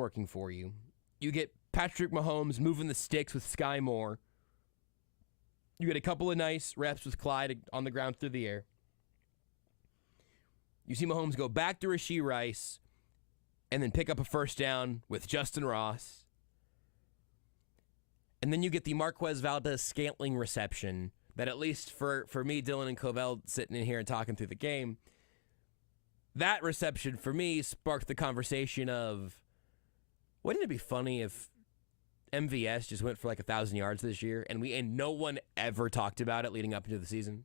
working for you. You get Patrick Mahomes moving the sticks with Sky Moore. You get a couple of nice reps with Clyde on the ground through the air. You see Mahomes go back to Rashee Rice and then pick up a first down with Justin Ross. And then you get the Marquez Valdez-Scantling reception that, at least for me, Dylan and Covell sitting in here and talking through the game, that reception for me sparked the conversation of, wouldn't it be funny if MVS just went for like 1,000 yards this year and no one ever talked about it leading up into the season?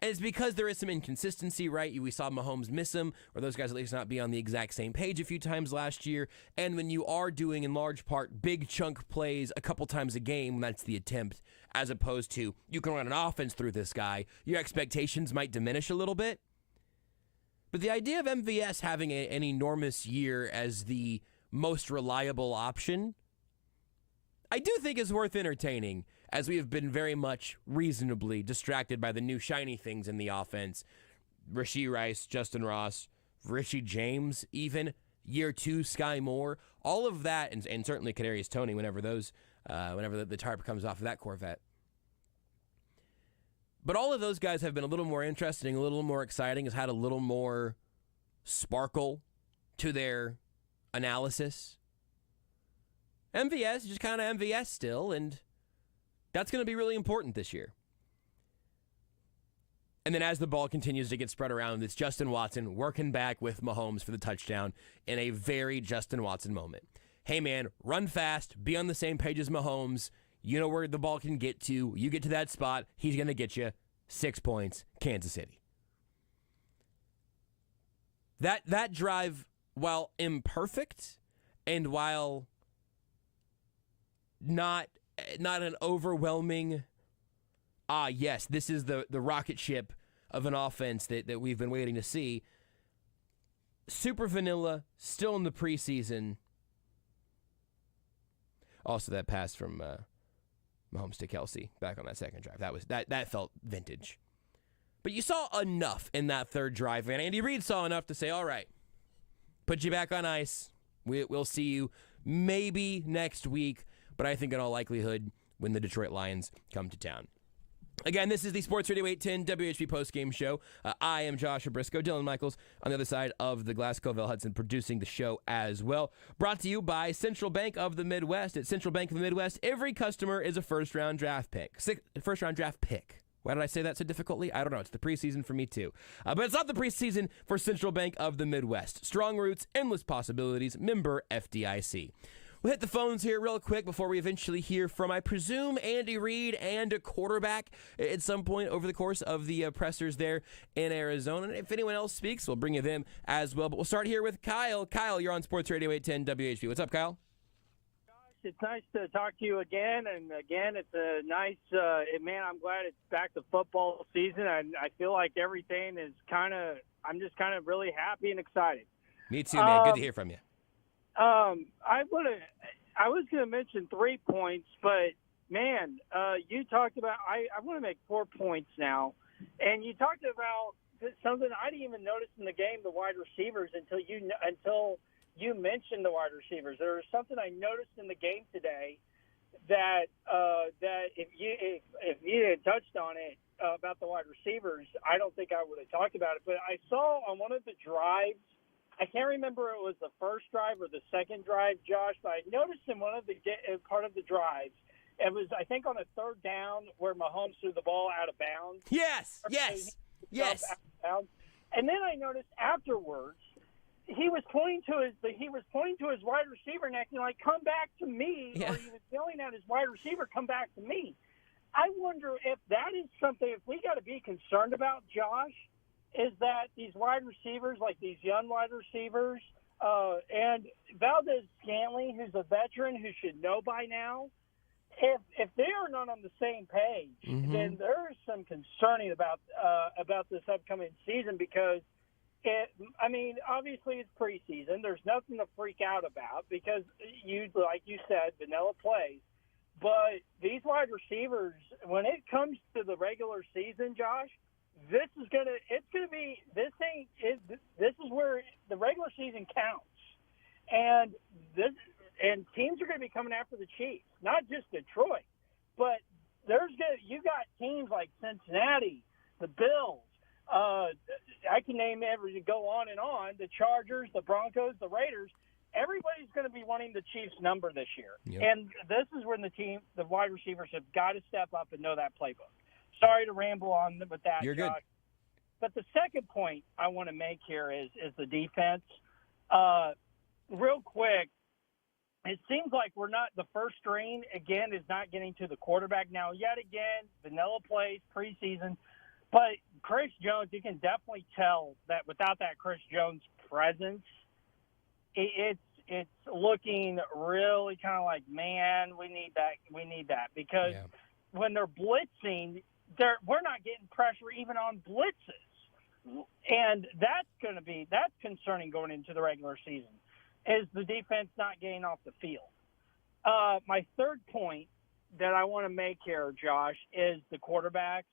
And it's because there is some inconsistency, right? We saw Mahomes miss him, or those guys at least not be on the exact same page a few times last year. And when you are doing, in large part, big chunk plays a couple times a game, that's the attempt, as opposed to you can run an offense through this guy, your expectations might diminish a little bit. But the idea of MVS having an enormous year as the most reliable option, I do think is worth entertaining, as we have been very much reasonably distracted by the new shiny things in the offense. Rashee Rice, Justin Ross, Richie James, even year 2, Sky Moore, all of that, and certainly Kadarius Toney whenever the tarp comes off of that Corvette. But all of those guys have been a little more interesting, a little more exciting, has had a little more sparkle to their analysis. MVS is just kind of MVS still, and that's going to be really important this year. And then as the ball continues to get spread around, it's Justin Watson working back with Mahomes for the touchdown in a very Justin Watson moment. Hey, man, run fast, be on the same page as Mahomes. You know where the ball can get to. You get to that spot, he's going to get you 6 points, Kansas City. That drive, while imperfect and while not an overwhelming, yes, this is the rocket ship of an offense that we've been waiting to see. Super vanilla, still in the preseason. Also, that pass from Mahomes to Kelsey back on that second drive. That felt vintage. But you saw enough in that third drive, and Andy Reid saw enough to say, all right, put you back on ice. We'll see you maybe next week, but I think in all likelihood when the Detroit Lions come to town. Again, this is the Sports Radio 810 WHB Postgame Show. I am Joshua Briscoe. Dylan Michaels on the other side of the glass. Covell Hudson producing the show as well. Brought to you by Central Bank of the Midwest. At Central Bank of the Midwest, every customer is a first-round draft pick. First-round draft pick. Why did I say that so difficultly? I don't know. It's the preseason for me, too. But it's not the preseason for Central Bank of the Midwest. Strong roots, endless possibilities. Member FDIC. We'll hit the phones here real quick before we eventually hear from, I presume, Andy Reid and a quarterback at some point over the course of the pressers there in Arizona. And if anyone else speaks, we'll bring you them as well. But we'll start here with Kyle. Kyle, you're on Sports Radio 810 WHB. What's up, Kyle? It's nice to talk to you again, and again, it's a nice, man, I'm glad it's back to football season, and I feel like everything is I'm just kind of really happy and excited. Me too, man. Good to hear from you. I was going to mention 3 points, but, man, you talked about, I want to make 4 points now, and you talked about something I didn't even notice in the game, the wide receivers, until you mentioned the wide receivers. There was something I noticed in the game today that if you had touched on it about the wide receivers, I don't think I would have talked about it. But I saw on one of the drives, I can't remember if it was the first drive or the second drive, Josh, but I noticed in one of the part of the drives, it was, I think, on a third down where Mahomes threw the ball out of bounds. Yes. And then I noticed afterwards, he was pointing to his wide receiver and acting like, come back to me, or he was yelling at his wide receiver, come back to me. I wonder if that is something, if we got to be concerned about, Josh, is that these wide receivers, like these young wide receivers, and Valdez-Scantling, who's a veteran who should know by now, if they are not on the same page, then there's some concerning about this upcoming season, because obviously it's preseason. There's nothing to freak out about because like you said, vanilla plays. But these wide receivers, when it comes to the regular season, Josh, this is where the regular season counts. And teams are going to be coming after the Chiefs, not just Detroit, but you got teams like Cincinnati, the Bills. I can name go on and on. The Chargers, the Broncos, the Raiders. Everybody's going to be wanting the Chiefs' number this year. Yep. And this is when the wide receivers have got to step up and know that playbook. Sorry to ramble on with that, You're Josh. good. But the second point I want to make here is the defense. Real quick, it seems like we're not – the first string, again, is not getting to the quarterback. Now, yet again, vanilla plays, preseason. But Chris Jones, you can definitely tell that without that Chris Jones presence, it's looking really kind of like, man, we need that because when they're blitzing, we're not getting pressure even on blitzes, and that's concerning going into the regular season, is the defense not getting off the field. My third point that I want to make here, Josh, is the quarterbacks.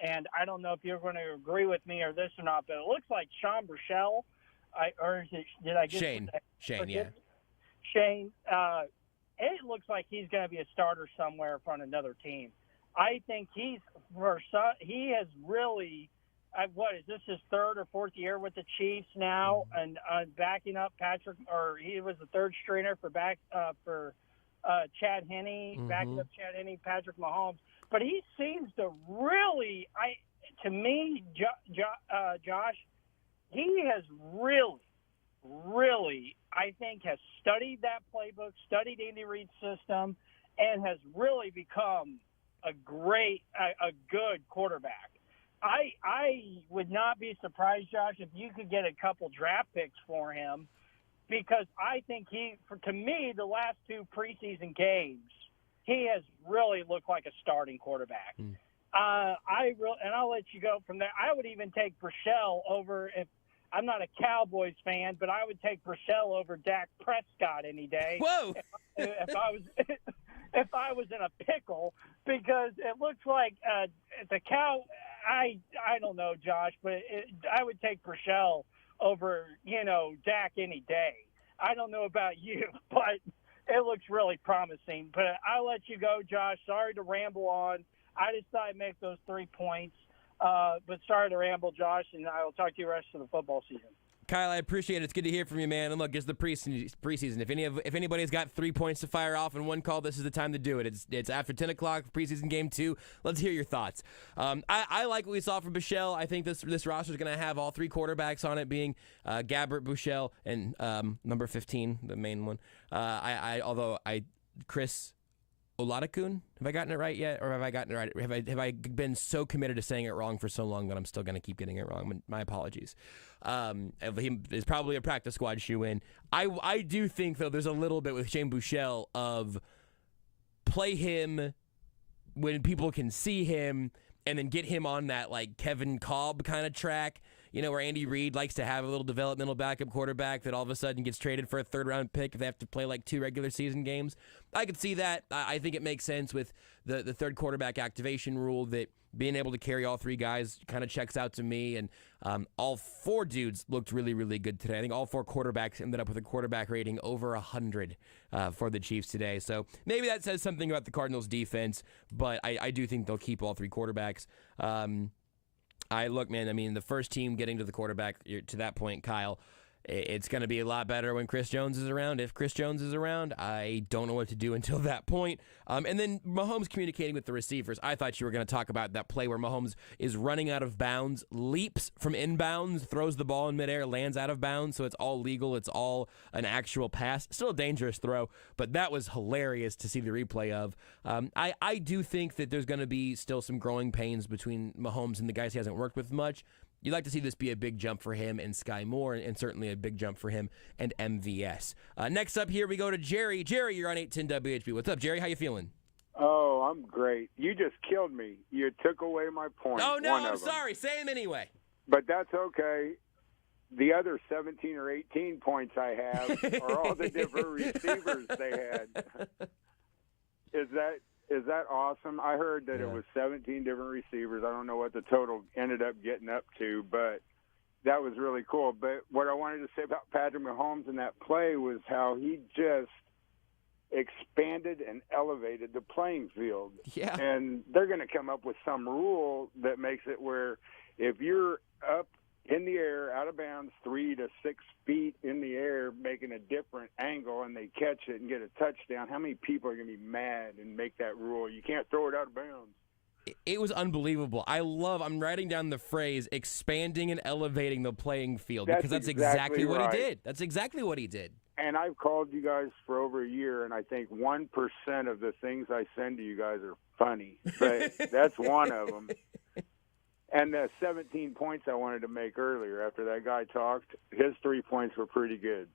And I don't know if you're going to agree with me or this or not, but it looks like Sean Burchell. Did I get Shane? Yeah. Shane. It looks like he's going to be a starter somewhere from another team. I think he has really. What is this, his third or fourth year with the Chiefs now, and backing up Patrick, or he was the third stringer for Chad Henne, backing up Chad Henne, Patrick Mahomes. But he seems to really, to me, Josh, he has really, I think, has studied that playbook, studied Andy Reid's system, and has really become a good quarterback. I would not be surprised, Josh, if you could get a couple draft picks for him, because I think to me, the last two preseason games, he has really looked like a starting quarterback. And I'll let you go from there. I would even take Burchell over. If I'm not a Cowboys fan, but I would take Burchell over Dak Prescott any day. Whoa! If I was in a pickle, because it looks like the I don't know, Josh, but I would take Burchell over Dak any day. I don't know about you, but it looks really promising. But I'll let you go, Josh. Sorry to ramble on. I just thought I'd make those 3 points. But sorry to ramble, Josh, and I will talk to you the rest of the football season. Kyle, I appreciate it. It's good to hear from you, man. And look, it's the preseason. If anybody's got 3 points to fire off in one call, this is the time to do it. It's after 10 o'clock, preseason game 2. Let's hear your thoughts. I like what we saw from Burchell. I think this roster is going to have all 3 quarterbacks on it, being Gabbert, Burchell, and number 15, the main one. Chris Oladokun, have I gotten it right yet, or have I gotten it right? Have I been so committed to saying it wrong for so long that I'm still going to keep getting it wrong? My apologies. He is probably a practice squad shoe-in. I do think, though, there's a little bit with Shane Burchell of play him when people can see him, and then get him on that like Kevin Kolb kind of track, where Andy Reid likes to have a little developmental backup quarterback that all of a sudden gets traded for a third-round pick if they have to play like 2 regular season games. I could see that. I think it makes sense with the third quarterback activation rule, that being able to carry all 3 guys kind of checks out to me. And all 4 dudes looked really, really good today. I think all 4 quarterbacks ended up with a quarterback rating over 100 for the Chiefs today. So maybe that says something about the Cardinals' defense, but I do think they'll keep all 3 quarterbacks. The first team getting to the quarterback, to that point, Kyle, it's going to be a lot better when Chris Jones is around. If Chris Jones is around, I don't know what to do until that point. And then Mahomes communicating with the receivers. I thought you were going to talk about that play where Mahomes is running out of bounds, leaps from inbounds, throws the ball in midair, lands out of bounds, so it's all legal. It's all an actual pass. Still a dangerous throw, but that was hilarious to see the replay of. I do think that there's going to be still some growing pains between Mahomes and the guys he hasn't worked with much. You'd like to see this be a big jump for him and Sky Moore, and certainly a big jump for him and MVS. Next up here, we go to Jerry. Jerry, you're on 810 WHB. What's up, Jerry? How you feeling? Oh, I'm great. You just killed me. You took away my point. Oh, no, I'm sorry. Say him anyway. But that's okay. The other 17 or 18 points I have are all the different receivers they had. Is that awesome? I heard that It was 17 different receivers. I don't know what the total ended up getting up to, but that was really cool. But what I wanted to say about Patrick Mahomes in that play was how he just expanded and elevated the playing field. Yeah. And they're going to come up with some rule that makes it where if you're up in the air, out of bounds, 3 to 6 feet in the air, making a different angle, and they catch it and get a touchdown, how many people are going to be mad and make that rule? You can't throw it out of bounds. It was unbelievable. I'm writing down the phrase expanding and elevating the playing field because that's exactly what he did. That's exactly what he did. And I've called you guys for over a year, and I think 1% of the things I send to you guys are funny. But that's one of them. And the 17 points I wanted to make earlier after that guy talked, his 3 points were pretty good.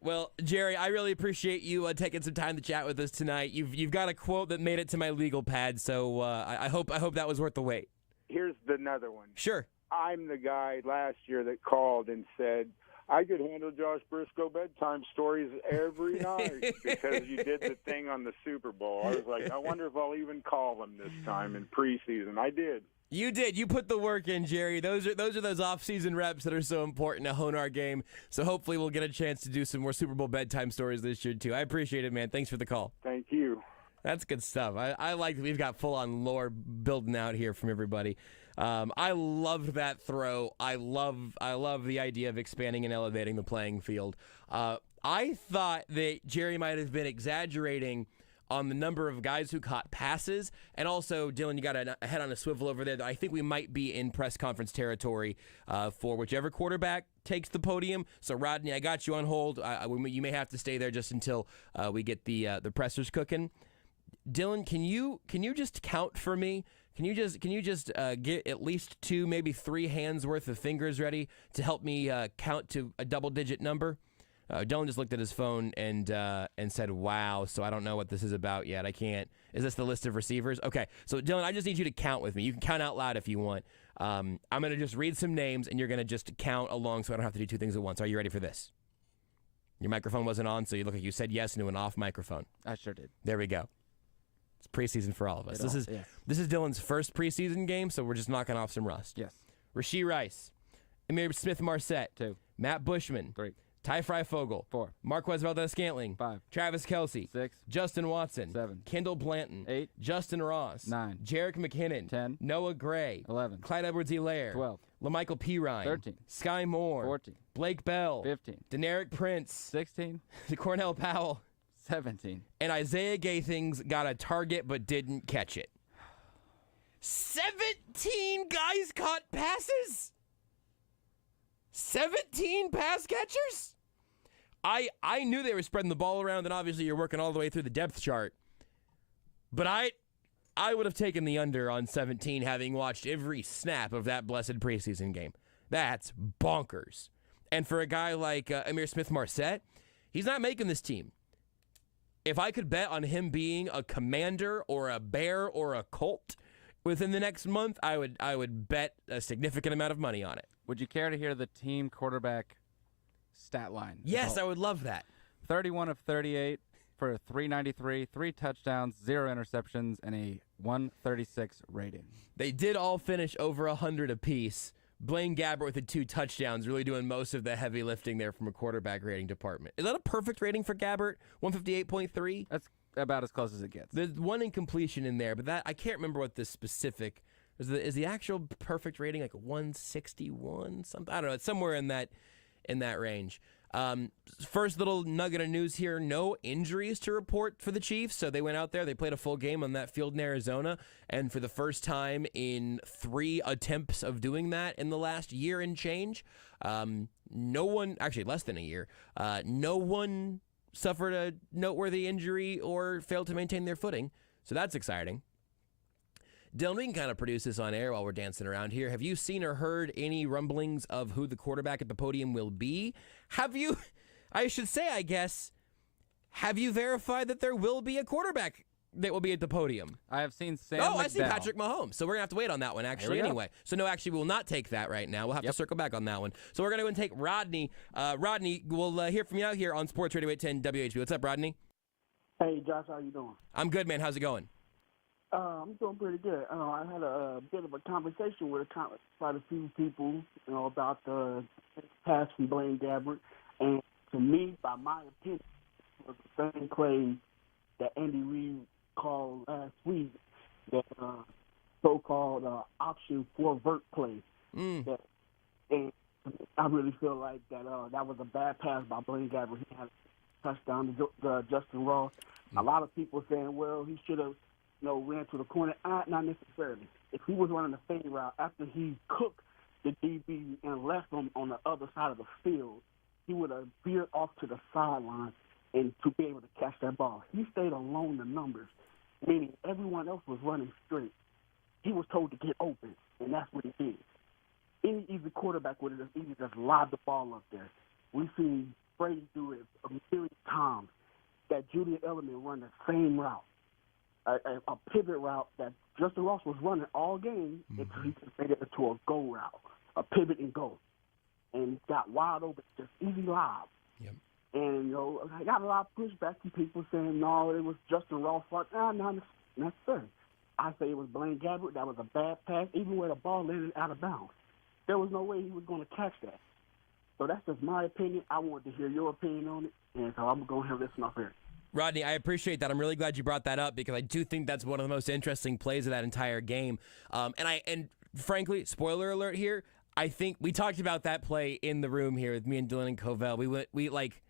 Well, Jerry, I really appreciate you taking some time to chat with us tonight. You've got a quote that made it to my legal pad, so I hope that was worth the wait. Here's another one. Sure. I'm the guy last year that called and said, I could handle Josh Briscoe bedtime stories every night because you did the thing on the Super Bowl. I was like, I wonder if I'll even call him this time in preseason. I did. You did. You put the work in, Jerry. Those are those off-season reps that are so important to hone our game. So hopefully we'll get a chance to do some more Super Bowl bedtime stories this year, too. I appreciate it, man. Thanks for the call. Thank you. That's good stuff. I like that we've got full-on lore building out here from everybody. I love that throw. I love the idea of expanding and elevating the playing field. I thought that Jerry might have been exaggerating on the number of guys who caught passes. And also, Dylan, you got a head on a swivel over there. I think we might be in press conference territory for whichever quarterback takes the podium. So, Rodney, I got you on hold. You may have to stay there just until we get the pressers cooking. Dylan, can you just count for me? Can you just get at least 2, maybe 3 hands worth of fingers ready to help me count to a double-digit number? Dylan just looked at his phone and said, wow, so I don't know what this is about yet. I can't. Is this the list of receivers? Okay, so Dylan, I just need you to count with me. You can count out loud if you want. I'm going to just read some names, and you're going to just count along so I don't have to do 2 things at once. Are you ready for this? Your microphone wasn't on, so you look like you said yes into an off microphone. I sure did. There we go. It's preseason for all of us. This is Dylan's first preseason game, so we're just knocking off some rust. Yes. Rasheed Rice, Amir Smith-Marset, 2, Matt Bushman, 3, Ty Freifogel, 4, Marquez Valdez-Scantling, 5, Travis Kelce, 6, Justin Watson, 7, Kendall Blanton, 8, Justin Ross, 9, Jarek McKinnon, 10, Noah Gray, 11, Clyde Edwards-Helaire, 12, LaMichael Pirine, 13, Sky Moore, 14, Blake Bell, 15, Deneric Prince, 16, Cornell Powell, 17. and Isaiah Gathings got a target but didn't catch it. 17 guys caught passes? 17 pass catchers? I knew they were spreading the ball around, and obviously you're working all the way through the depth chart. But I would have taken the under on 17, having watched every snap of that blessed preseason game. That's bonkers. And for a guy like Amir Smith-Marset, he's not making this team. If I could bet on him being a Commander or a Bear or a Colt within the next month, I would bet a significant amount of money on it. Would you care to hear the team quarterback stat line? Yes, I would love that. 31 of 38 for 393, 3 touchdowns, 0 interceptions, and a 136 rating. They did all finish over 100 apiece. Blaine Gabbert with the 2 touchdowns, really doing most of the heavy lifting there from a quarterback rating department. Is that a perfect rating for Gabbert? 158.3? That's about as close as it gets. There's one incompletion in there, but that I can't remember what the specific is. The actual perfect rating like 161 something? I don't know. It's somewhere in that range. First little nugget of news here, no injuries to report for the Chiefs. So they went out there, they played a full game on that field in Arizona, and for the first time in 3 attempts of doing that in the last year and change, no one, actually less than a year, no one suffered a noteworthy injury or failed to maintain their footing. So that's exciting. Dylan, we can kind of produce this on air while we're dancing around here. Have you seen or heard any rumblings of who the quarterback at the podium will be? Have you, I should say, I guess, have you verified that there will be a quarterback that will be at the podium? I have seen Sam Oh, McDowell. I see Patrick Mahomes. So we're going to have to wait on that one, actually, anyway. So, no, actually, we will not take that right now. We'll have to circle back on that one. So we're going to go and take Rodney. Rodney, we'll hear from you out here on Sports Radio 810 WHB. What's up, Rodney? Hey, Josh, how you doing? I'm good, man. How's it going? I'm doing pretty good. I had a bit of a conversation with quite a few people, about the pass from Blaine Gabbert, and to me, by my opinion, it was the same play that Andy Reid called last week, that so-called option 4 vert play. That, and I really feel like that was a bad pass by Blaine Gabbert. He had a touchdown to Justin Ross. A lot of people saying, well, he should have ran to the corner. Not necessarily. If he was running the fade route after he cooked the DB and left him on the other side of the field, he would have veered off to the sideline and to be able to catch that ball. He stayed along the numbers, meaning everyone else was running straight. He was told to get open, and that's what he did. Any easy quarterback would have easily just lobbed the ball up there. We've seen Brady do it a million times. That Julian Edelman run the same route, a pivot route that Justin Ross was running all game until he just made it into a go route, a pivot and go, and got wide open, just easy lob. Yep. And I got a lot of pushback from people saying, no, it was Justin Ross' fault. Not necessarily. I say it was Blaine Gabbert. That was a bad pass, even where the ball landed out of bounds. There was no way he was going to catch that. So that's just my opinion. I wanted to hear your opinion on it, and so I'm going to listen up here. Rodney, I appreciate that. I'm really glad you brought that up because I do think that's one of the most interesting plays of that entire game. And frankly, spoiler alert here, I think we talked about that play in the room here with me and Dylan and Covell. We like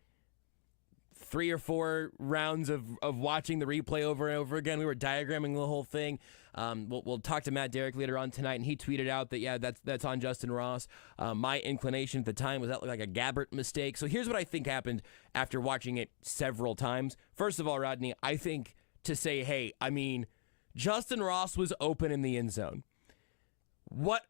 3 or 4 rounds of watching the replay over and over again. We were diagramming the whole thing. We'll talk to Matt Derrick later on tonight, and he tweeted out that, yeah, that's on Justin Ross. My inclination at the time was that looked like a Gabbert mistake. So here's what I think happened after watching it several times. First of all, Rodney, I think to say, hey, I mean, Justin Ross was open in the end zone. What?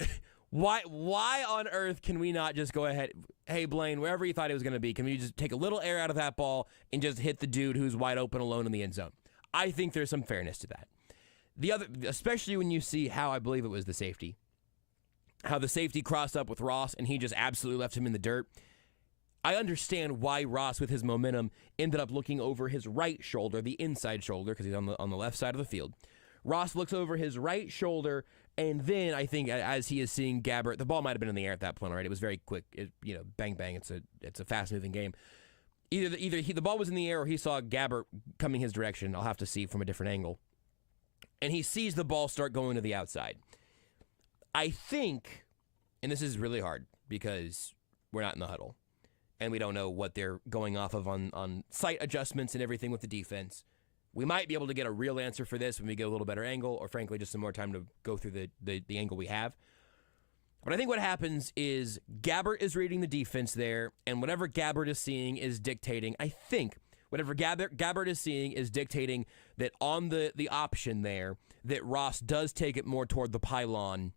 Why on earth can we not just go ahead, hey, Blaine, wherever you thought he was going to be, can we just take a little air out of that ball and just hit the dude who's wide open alone in the end zone? I think there's some fairness to that. The other, especially when you see how I believe it was the safety, how the safety crossed up with Ross and he just absolutely left him in the dirt. I understand why Ross, with his momentum, ended up looking over his right shoulder, the inside shoulder, because he's on the left side of the field. Ross looks over his right shoulder, and then I think as he is seeing Gabbert, the ball might have been in the air at that point, right? It was very quick, bang bang. It's a fast moving game. Either the ball was in the air or he saw Gabbert coming his direction. I'll have to see from a different angle. And he sees the ball start going to the outside. I think, and this is really hard because we're not in the huddle, and we don't know what they're going off of on sight adjustments and everything with the defense. We might be able to get a real answer for this when we get a little better angle, or frankly, just some more time to go through the angle we have. But I think what happens is Gabbert is reading the defense there, and whatever Gabbert is seeing is dictating, I think, whatever Gabbert is seeing is dictating that on the option there, that Ross does take it more toward the pylon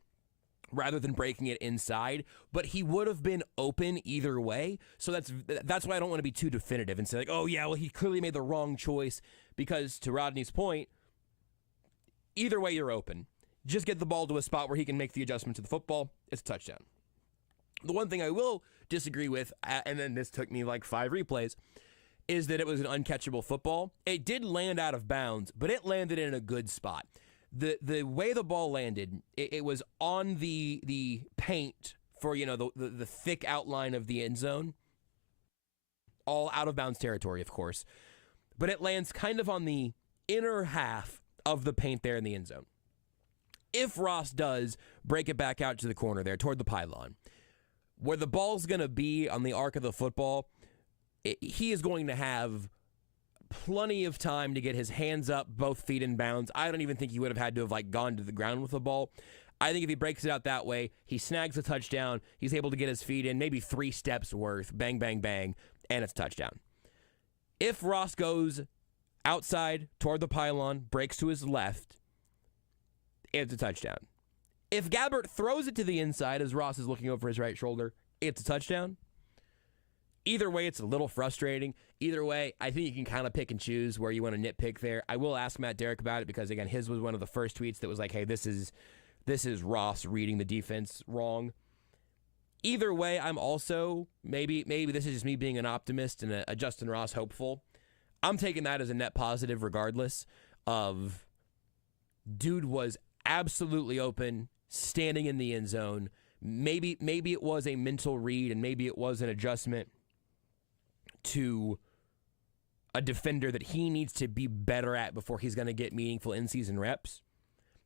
rather than breaking it inside, but he would have been open either way. So that's why I don't want to be too definitive and say, like, oh, yeah, well, he clearly made the wrong choice, because to Rodney's point, either way you're open. Just get the ball to a spot where he can make the adjustment to the football. It's a touchdown. The one thing I will disagree with, and then this took me like 5 replays, is that it was an uncatchable football. It did land out of bounds, but it landed in a good spot. The way the ball landed, it was on the paint for, the thick outline of the end zone. All out of bounds territory, of course. But it lands kind of on the inner half of the paint there in the end zone. If Ross does break it back out to the corner there toward the pylon, where the ball's going to be on the arc of the football, he is going to have plenty of time to get his hands up, both feet in bounds. I don't even think he would have had to have gone to the ground with the ball. I think if he breaks it out that way, he snags a touchdown. He's able to get his feet in, maybe 3 steps worth, bang, bang, bang, and it's a touchdown. If Ross goes outside toward the pylon, breaks to his left, it's a touchdown. If Gabbert throws it to the inside as Ross is looking over his right shoulder, it's a touchdown. Either way, it's a little frustrating. Either way, I think you can kind of pick and choose where you want to nitpick there. I will ask Matt Derrick about it because, again, his was one of the first tweets that was like, hey, this is Ross reading the defense wrong. Either way, I'm also, maybe this is just me being an optimist and a Justin Ross hopeful. I'm taking that as a net positive regardless of dude was absolutely open, standing in the end zone. Maybe it was a mental read, and maybe it was an adjustment to a defender that he needs to be better at before he's going to get meaningful in-season reps.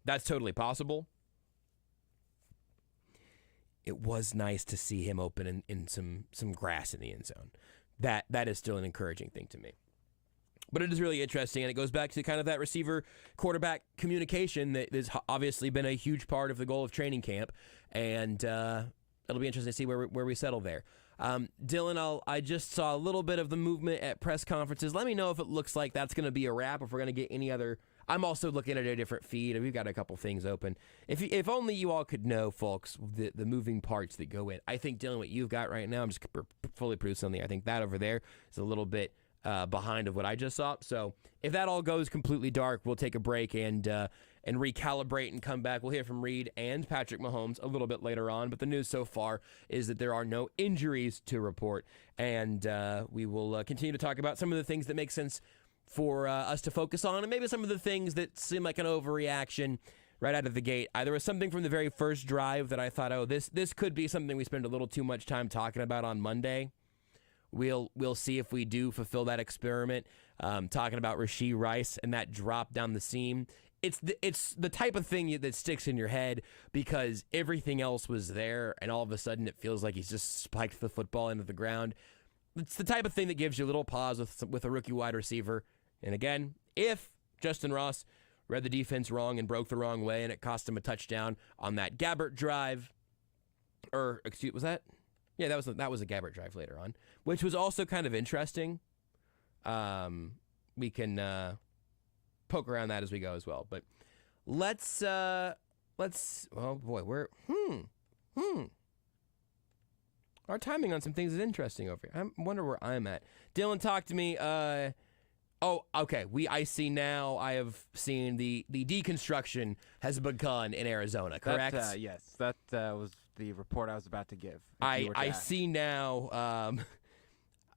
That's totally possible. It was nice to see him open in some grass in the end zone. That is still an encouraging thing to me. But it is really interesting, and it goes back to kind of that receiver-quarterback communication that has obviously been a huge part of the goal of training camp, and it'll be interesting to see where we settle there. Dylan, I just saw a little bit of the movement at press conferences. Let me know if it looks like that's going to be a wrap, if we're going to get any other. I'm also looking at a different feed, and we've got a couple things open. If only you all could know, folks, the moving parts that go in. I think, Dylan, what you've got right now, I'm just fully producing something. I think that over there is a little bit behind of what I just saw. So if that all goes completely dark, we'll take a break and recalibrate and come back. We'll hear from Reed and Patrick Mahomes a little bit later on, but the news so far is that there are no injuries to report, and we will continue to talk about some of the things that make sense for us to focus on, and maybe some of the things that seem like an overreaction right out of the gate. There was something from the very first drive that I thought, this could be something we spend a little too much time talking about on Monday. We'll see if we do fulfill that experiment. Talking about Rashee Rice and that drop down the seam. It's the type of thing that sticks in your head because everything else was there, and all of a sudden it feels like he's just spiked the football into the ground. It's the type of thing that gives you a little pause with a rookie wide receiver. And again, if Justin Ross read the defense wrong and broke the wrong way and it cost him a touchdown on that Gabbert drive, was that? Yeah, that was a Gabbert drive later on, which was also kind of interesting. We can poke around that as we go as well. But let's oh boy, our timing on some things is interesting over here. I wonder where I'm at. Dylan, talk to me. Okay. I see now. I have seen the deconstruction has begun in Arizona, correct? Yes, that was the report I was about to give. I see now.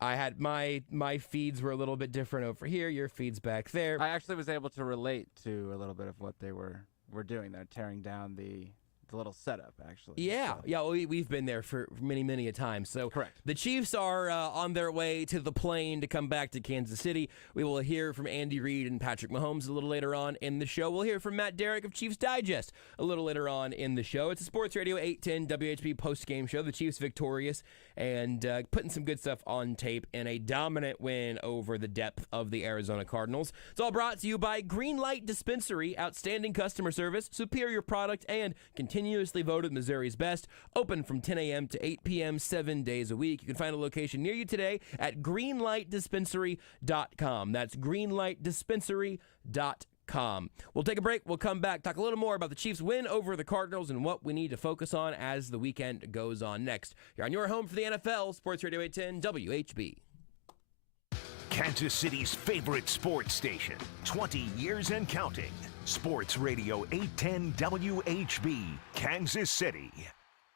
I had my feeds were a little bit different over here. Your feed's back there. I actually was able to relate to a little bit of what they were doing. They're tearing down the little setup, actually. Yeah, we've been there for many a time. So correct. The Chiefs are on their way to the plane to come back to Kansas City. We will hear from Andy Reid and Patrick Mahomes a little later on in the show. We'll hear from Matt Derrick of Chiefs Digest a little later on in the show. It's a Sports Radio 810 WHB post-game show. The Chiefs victorious and putting some good stuff on tape in a dominant win over the depth of the Arizona Cardinals. It's all brought to you by Greenlight Dispensary. Outstanding customer service, superior product, and continuously voted Missouri's best. Open from 10 a.m. to 8 p.m. 7 days a week. You can find a location near you today at greenlightdispensary.com. That's greenlightdispensary.com. We'll take a break. We'll come back, talk a little more about the Chiefs' win over the Cardinals and what we need to focus on as the weekend goes on next. You're on your home for the NFL, Sports Radio 810 WHB. Kansas City's favorite sports station, 20 years and counting. Sports Radio 810 WHB, Kansas City.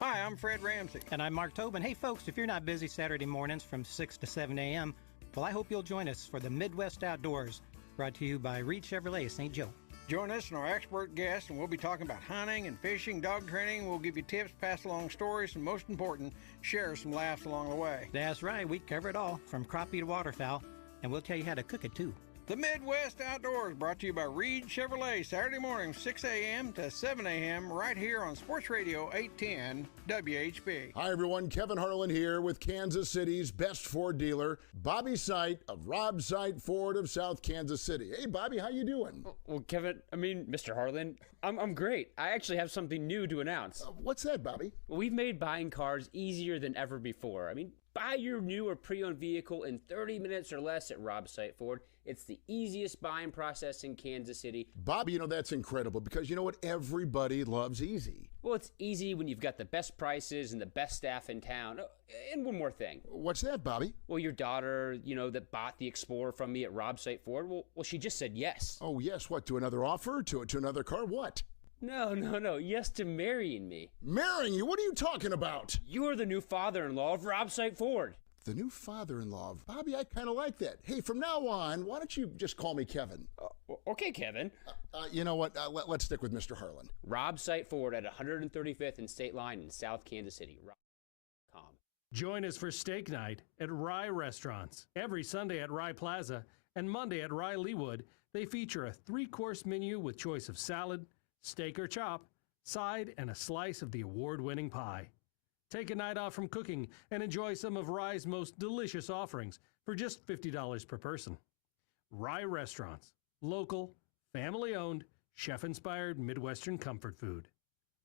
Hi, I'm Fred Ramsey. And I'm Mark Tobin. Hey, folks, if you're not busy Saturday mornings from 6 to 7 a.m., well, I hope you'll join us for the Midwest Outdoors, brought to you by Reed Chevrolet, St. Joe. Join us and our expert guests, and we'll be talking about hunting and fishing, dog training. We'll give you tips, pass along stories, and most important, share some laughs along the way. That's right. We cover it all, from crappie to waterfowl, and we'll tell you how to cook it, too. The Midwest Outdoors, brought to you by Reed Chevrolet, Saturday morning, 6 a.m. to 7 a.m., right here on Sports Radio 810 WHB. Hi, everyone. Kevin Harlan here with Kansas City's best Ford dealer, Bobby Sight of Rob Sight Ford of South Kansas City. Hey, Bobby, how you doing? Well, Mr. Harlan, I'm great. I actually have something new to announce. What's that, Bobby? Well, we've made buying cars easier than ever before. Buy your new or pre-owned vehicle in 30 minutes or less at Rob Sight Ford. It's the easiest buying process in Kansas City. Bobby, that's incredible because you know what? Everybody loves easy. Well, it's easy when you've got the best prices and the best staff in town. And one more thing. What's that, Bobby? Well, your daughter, that bought the Explorer from me at Rob Sight Ford, well, she just said yes. Oh, yes. What, to another offer? To another car? What? No. Yes to marrying me. Marrying you? What are you talking about? You're the new father-in-law of Rob Sight Ford. The new father-in-law of Bobby, I kind of like that. Hey, from now on, why don't you just call me Kevin? Okay, Kevin. You know what? Let's stick with Mr. Harlan. Rob Site Ford at 135th and State Line in South Kansas City. Rob.com. Join us for steak night at Rye Restaurants. Every Sunday at Rye Plaza and Monday at Rye Leawood, they feature a 3-course menu with choice of salad, steak or chop, side, and a slice of the award-winning pie. Take a night off from cooking and enjoy some of Rye's most delicious offerings for just $50 per person. Rye Restaurants. Local, family-owned, chef-inspired Midwestern comfort food.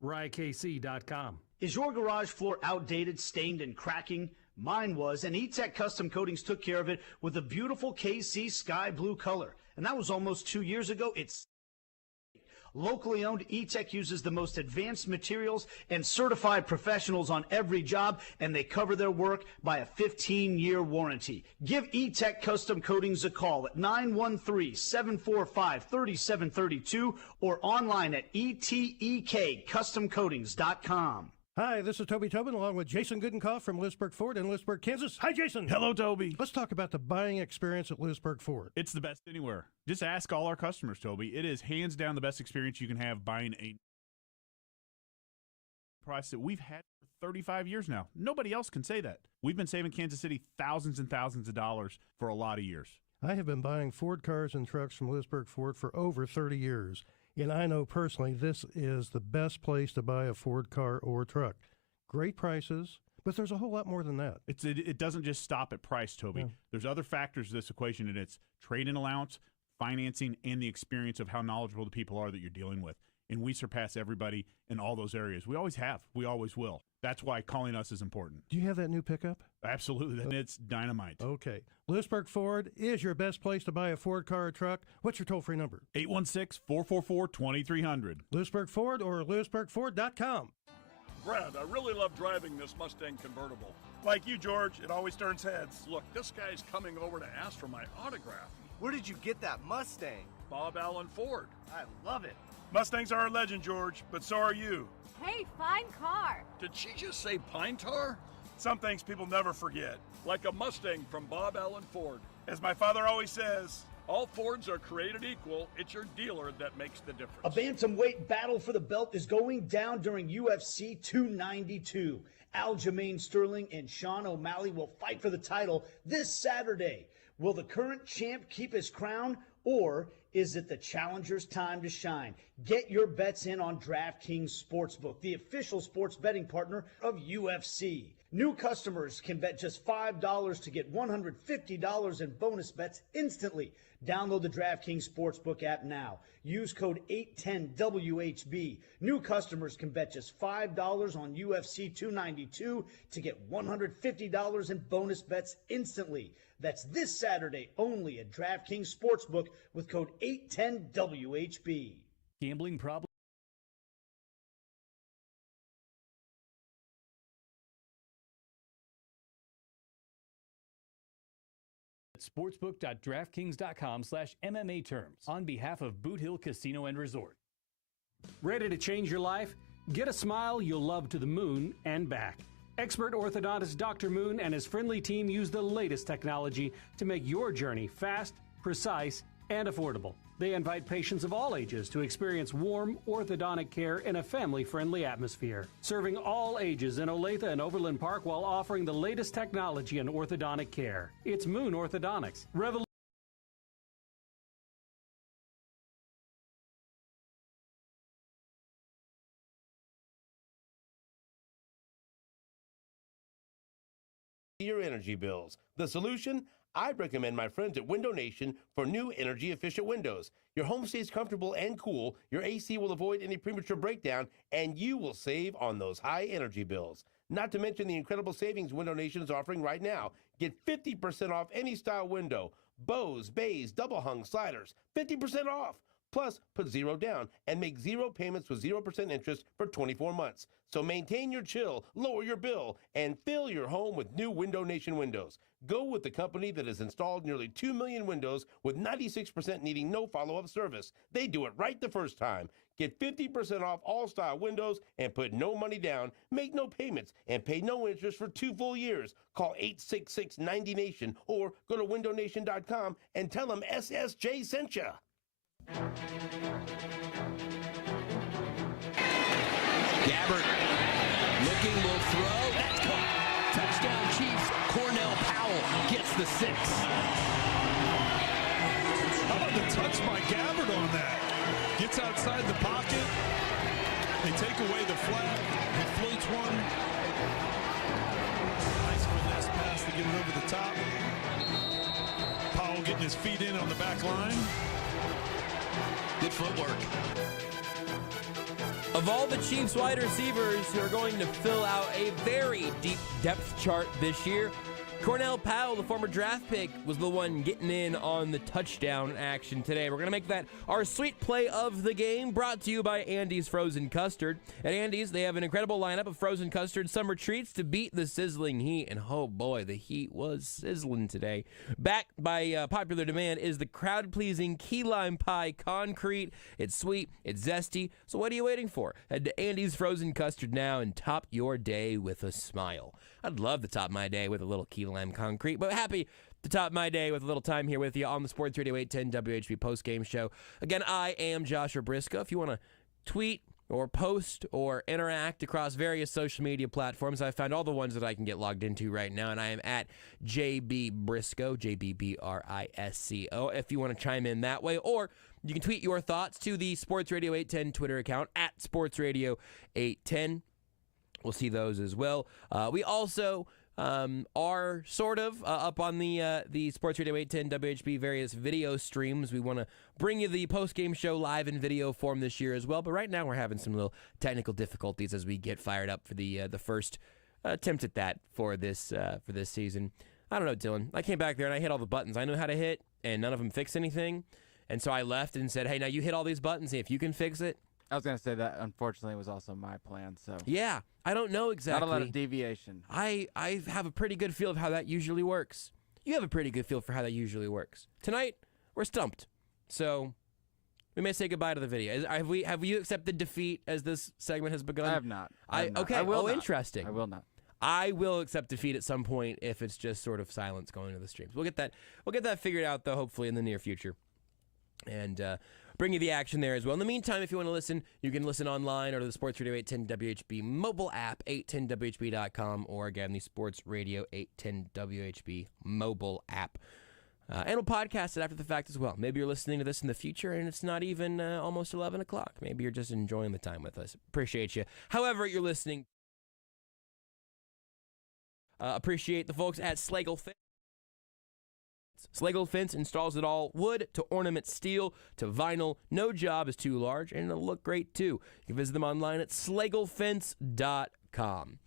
RyeKC.com. Is your garage floor outdated, stained, and cracking? Mine was, and E-Tech Custom Coatings took care of it with a beautiful KC sky blue color. And that was almost 2 years ago. It's locally owned. E-Tech uses the most advanced materials and certified professionals on every job, and they cover their work by a 15-year warranty. Give E-Tech Custom Coatings a call at 913-745-3732 or online at etekcustomcoatings.com. Hi, this is Toby Tobin along with Jason Goodenkoff from Lewisburg Ford in Lewisburg, Kansas. Hi, Jason. Hello, Toby. Let's talk about the buying experience at Lewisburg Ford. It's the best anywhere. Just ask all our customers, Toby. It is hands down the best experience you can have buying a price that we've had for 35 years now. Nobody else can say that. We've been saving Kansas City thousands and thousands of dollars for a lot of years. I have been buying Ford cars and trucks from Lewisburg Ford for over 30 years, and I know personally this is the best place to buy a Ford car or truck. Great prices, but there's a whole lot more than that. It doesn't just stop at price, Toby. No. There's other factors to this equation, and it's trade-in allowance, financing, and the experience of how knowledgeable the people are that you're dealing with. And we surpass everybody in all those areas. We always have. We always will. That's why calling us is important. Do you have that new pickup? Absolutely. And it's dynamite. Okay. Lewisburg Ford is your best place to buy a Ford car or truck. What's your toll-free number? 816-444-2300. Lewisburg Ford or lewisburgford.com. Brad, I really love driving this Mustang convertible. Like you, George, it always turns heads. Look, this guy's coming over to ask for my autograph. Where did you get that Mustang? Bob Allen Ford. I love it. Mustangs are a legend, George, but so are you. Hey, fine car. Did she just say pine tar? Some things people never forget, like a Mustang from Bob Allen Ford. As my father always says, all Fords are created equal. It's your dealer that makes the difference. A bantamweight battle for the belt is going down during UFC 292. Aljamain Sterling and Sean O'Malley will fight for the title this Saturday. Will the current champ keep his crown, or is it the challenger's time to shine? Get your bets in on DraftKings Sportsbook, the official sports betting partner of UFC. New customers can bet just $5 to get $150 in bonus bets instantly. Download the DraftKings Sportsbook app now. Use code 810WHB. New customers can bet just $5 on UFC 292 to get $150 in bonus bets instantly. That's this Saturday only at DraftKings Sportsbook with code 810WHB. Gambling problem? Sportsbook.draftkings.com/MMA terms on behalf of Boot Hill Casino and Resort. Ready to change your life? Get a smile you'll love to the moon and back. Expert orthodontist Dr. Moon and his friendly team use the latest technology to make your journey fast, precise, and affordable. They invite patients of all ages to experience warm orthodontic care in a family-friendly atmosphere, serving all ages in Olathe and Overland Park while offering the latest technology in orthodontic care. It's Moon Orthodontics. Your energy bills. The solution? I recommend my friends at Window Nation for new energy-efficient windows. Your home stays comfortable and cool, your AC will avoid any premature breakdown, and you will save on those high energy bills. Not to mention the incredible savings Window Nation is offering right now. Get 50% off any style window. Bows, bays, double hung, sliders, 50% off. Plus, put zero down and make zero payments with 0% interest for 24 months. So maintain your chill, lower your bill, and fill your home with new Window Nation windows. Go with the company that has installed nearly 2 million windows with 96% needing no follow-up service. They do it right the first time. Get 50% off all style windows and put no money down, make no payments, and pay no interest for 2 full years. Call 866-90-NATION or go to windownation.com and tell them SSJ sent you. Gabbert looking, will throw. That's caught. Touchdown Chiefs. Cornell Powell gets the 6. How about the touch by Gabbert on that? Gets outside the pocket. They take away the flag. He floats one. Nice finesse pass to get it over the top. Powell getting his feet in on the back line. Good footwork. Of all the Chiefs wide receivers who are going to fill out a very deep depth chart this year, Cornell Powell, the former draft pick, was the one getting in on the touchdown action today. We're going to make that our sweet play of the game, brought to you by Andy's Frozen Custard. At Andy's, they have an incredible lineup of frozen custard summer treats to beat the sizzling heat. And oh boy, the heat was sizzling today. Backed by popular demand is the crowd-pleasing key lime pie concrete. It's sweet, it's zesty, so what are you waiting for? Head to Andy's Frozen Custard now and top your day with a smile. I'd love to top my day with a little key lime concrete, but happy to top my day with a little time here with you on the Sports Radio 810 WHB postgame show. Again, I am Joshua Briscoe. If you want to tweet or post or interact across various social media platforms, I found all the ones that I can get logged into right now, and I am at JB Briscoe, JBBRISCO, if you want to chime in that way, or you can tweet your thoughts to the Sports Radio 810 Twitter account, at Sports Radio 810. We'll see those as well. We also are sort of up on the Sports Radio 810 WHB various video streams. We want to bring you the post-game show live in video form this year as well. But right now we're having some little technical difficulties as we get fired up for the first attempt at that for this season. I don't know, Dylan. I came back there and I hit all the buttons I knew how to hit, and none of them fixed anything. And so I left and said, hey, now you hit all these buttons, see if you can fix it. I was going to say that, unfortunately, was also my plan. So yeah, I don't know exactly. Not a lot of deviation. I have a pretty good feel of how that usually works. You have a pretty good feel for how that usually works. Tonight, we're stumped. So we may say goodbye to the video. Have you accepted defeat as this segment has begun? I have not. Okay. I will not. Interesting. I will not. I will accept defeat at some point if it's just sort of silence going to the streams. We'll get that figured out, though, hopefully in the near future. And bring you the action there as well. In the meantime, if you want to listen, you can listen online or to the Sports Radio 810 WHB mobile app, 810WHB.com, or again, the Sports Radio 810 WHB mobile app. And we'll podcast it after the fact as well. Maybe you're listening to this in the future and it's not even almost 11 o'clock. Maybe you're just enjoying the time with us. Appreciate you. However you're listening. Appreciate the folks at Slagle Fence. Slagle Fence installs it all, wood to ornament steel to vinyl. No job is too large, and it'll look great too. You can visit them online at slaglefence.com.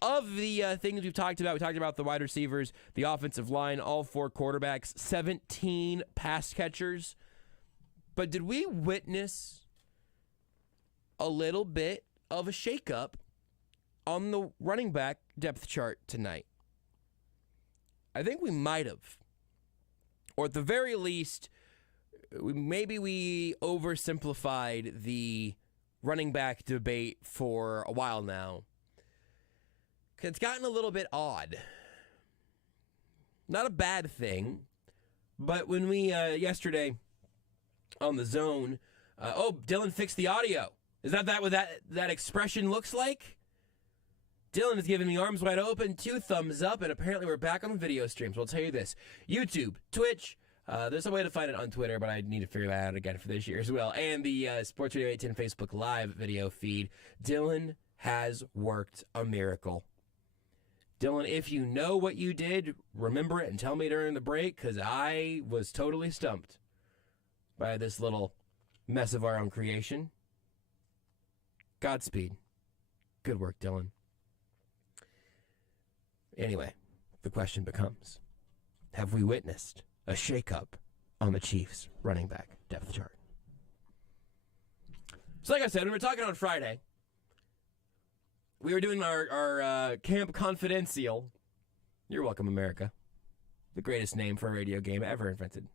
Of the things we talked about the wide receivers, the offensive line, all 4 quarterbacks, 17 pass catchers. But did we witness a little bit of a shakeup on the running back depth chart tonight? I think we might have. Or at the very least, maybe we oversimplified the running back debate for a while now. It's gotten a little bit odd. Not a bad thing, but when we, yesterday on the Zone, Dylan fixed the audio. Is that what that expression looks like? Dylan is giving me arms wide open, 2 thumbs up, and apparently we're back on video streams. We'll tell you this. YouTube, Twitch, there's a way to find it on Twitter, but I need to figure that out again for this year as well. And the Sports Radio 810 Facebook Live video feed. Dylan has worked a miracle. Dylan, if you know what you did, remember it and tell me during the break, because I was totally stumped by this little mess of our own creation. Godspeed. Good work, Dylan. Anyway, the question becomes, have we witnessed a shakeup on the Chiefs running back depth chart? So like I said, when we were talking on Friday, we were doing our Camp Confidential. You're welcome, America. The greatest name for a radio game ever invented.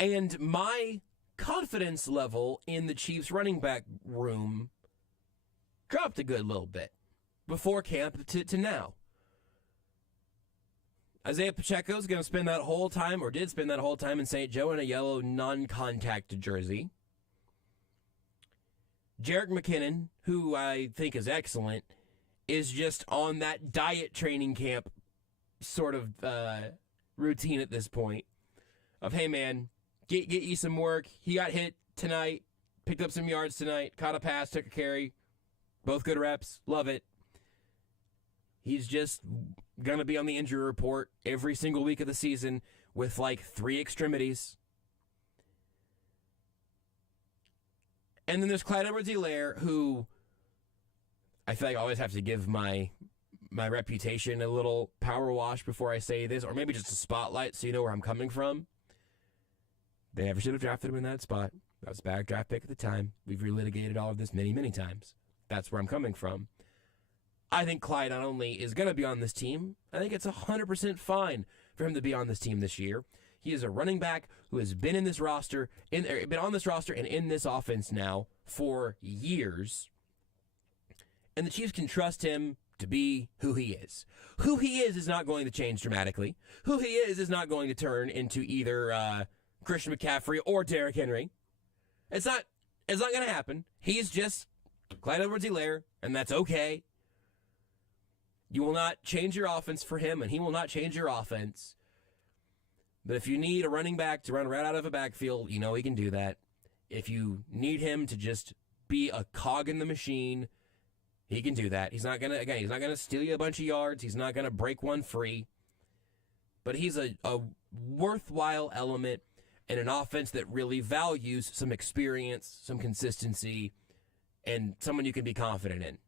And my confidence level in the Chiefs running back room dropped a good little bit before camp to now. Isaiah Pacheco's going to spend that whole time, or did spend that whole time in St. Joe in a yellow non-contact jersey. Jerick McKinnon, who I think is excellent, is just on that diet training camp sort of routine at this point of, hey, man, get you some work. He got hit tonight, picked up some yards tonight, caught a pass, took a carry. Both good reps. Love it. He's just going to be on the injury report every single week of the season with like 3 extremities. And then there's Clyde Edwards-Helaire, who I feel like I always have to give my reputation a little power wash before I say this, or maybe just a spotlight so you know where I'm coming from. They never should have drafted him in that spot. That was a bad draft pick at the time. We've relitigated all of this many, many times. That's where I'm coming from. I think Clyde not only is going to be on this team, I think it's 100% fine for him to be on this team this year. He is a running back who has been in this roster, been on this roster and in this offense now for years. And the Chiefs can trust him to be who he is. Who he is not going to change dramatically. Who he is not going to turn into either Christian McCaffrey or Derrick Henry. It's not going to happen. He's just Clyde Edwards-Helaire, and that's okay. You will not change your offense for him, and he will not change your offense. But if you need a running back to run right out of a backfield, you know he can do that. If you need him to just be a cog in the machine, he can do that. He's not gonna steal you a bunch of yards. He's not gonna break one free. But he's a worthwhile element in an offense that really values some experience, some consistency, and someone you can be confident in.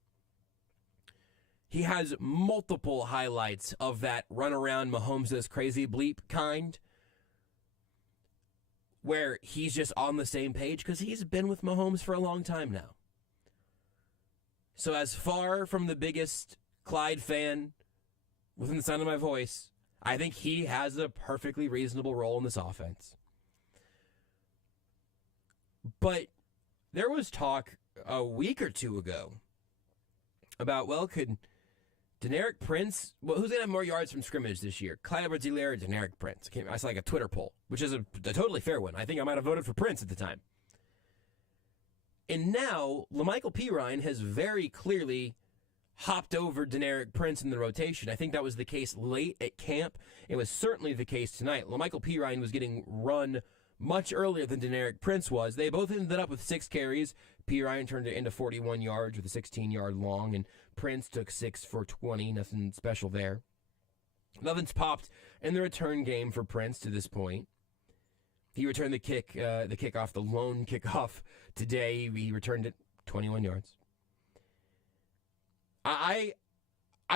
He has multiple highlights of that run around Mahomes' crazy bleep kind, where he's just on the same page because he's been with Mahomes for a long time now. So as far from the biggest Clyde fan within the sound of my voice, I think he has a perfectly reasonable role in this offense. But there was talk a week or two ago about, well, could Deneric Prince, who's going to have more yards from scrimmage this year? Clyde Edwards-Helaire or Deneric Prince? I saw like a Twitter poll, which is a totally fair one. I think I might have voted for Prince at the time. And now, LaMichael Pirine has very clearly hopped over Deneric Prince in the rotation. I think that was the case late at camp. It was certainly the case tonight. LaMichael Pirine was getting run much earlier than Deneric Prince was. They both ended up with 6 carries. Pirine turned it into 41 yards with a 16-yard long, and Prince took 6 for 20. Nothing special there. Nothing's popped in the return game for Prince to this point. He returned the kickoff, the lone kickoff today. He returned it 21 yards. I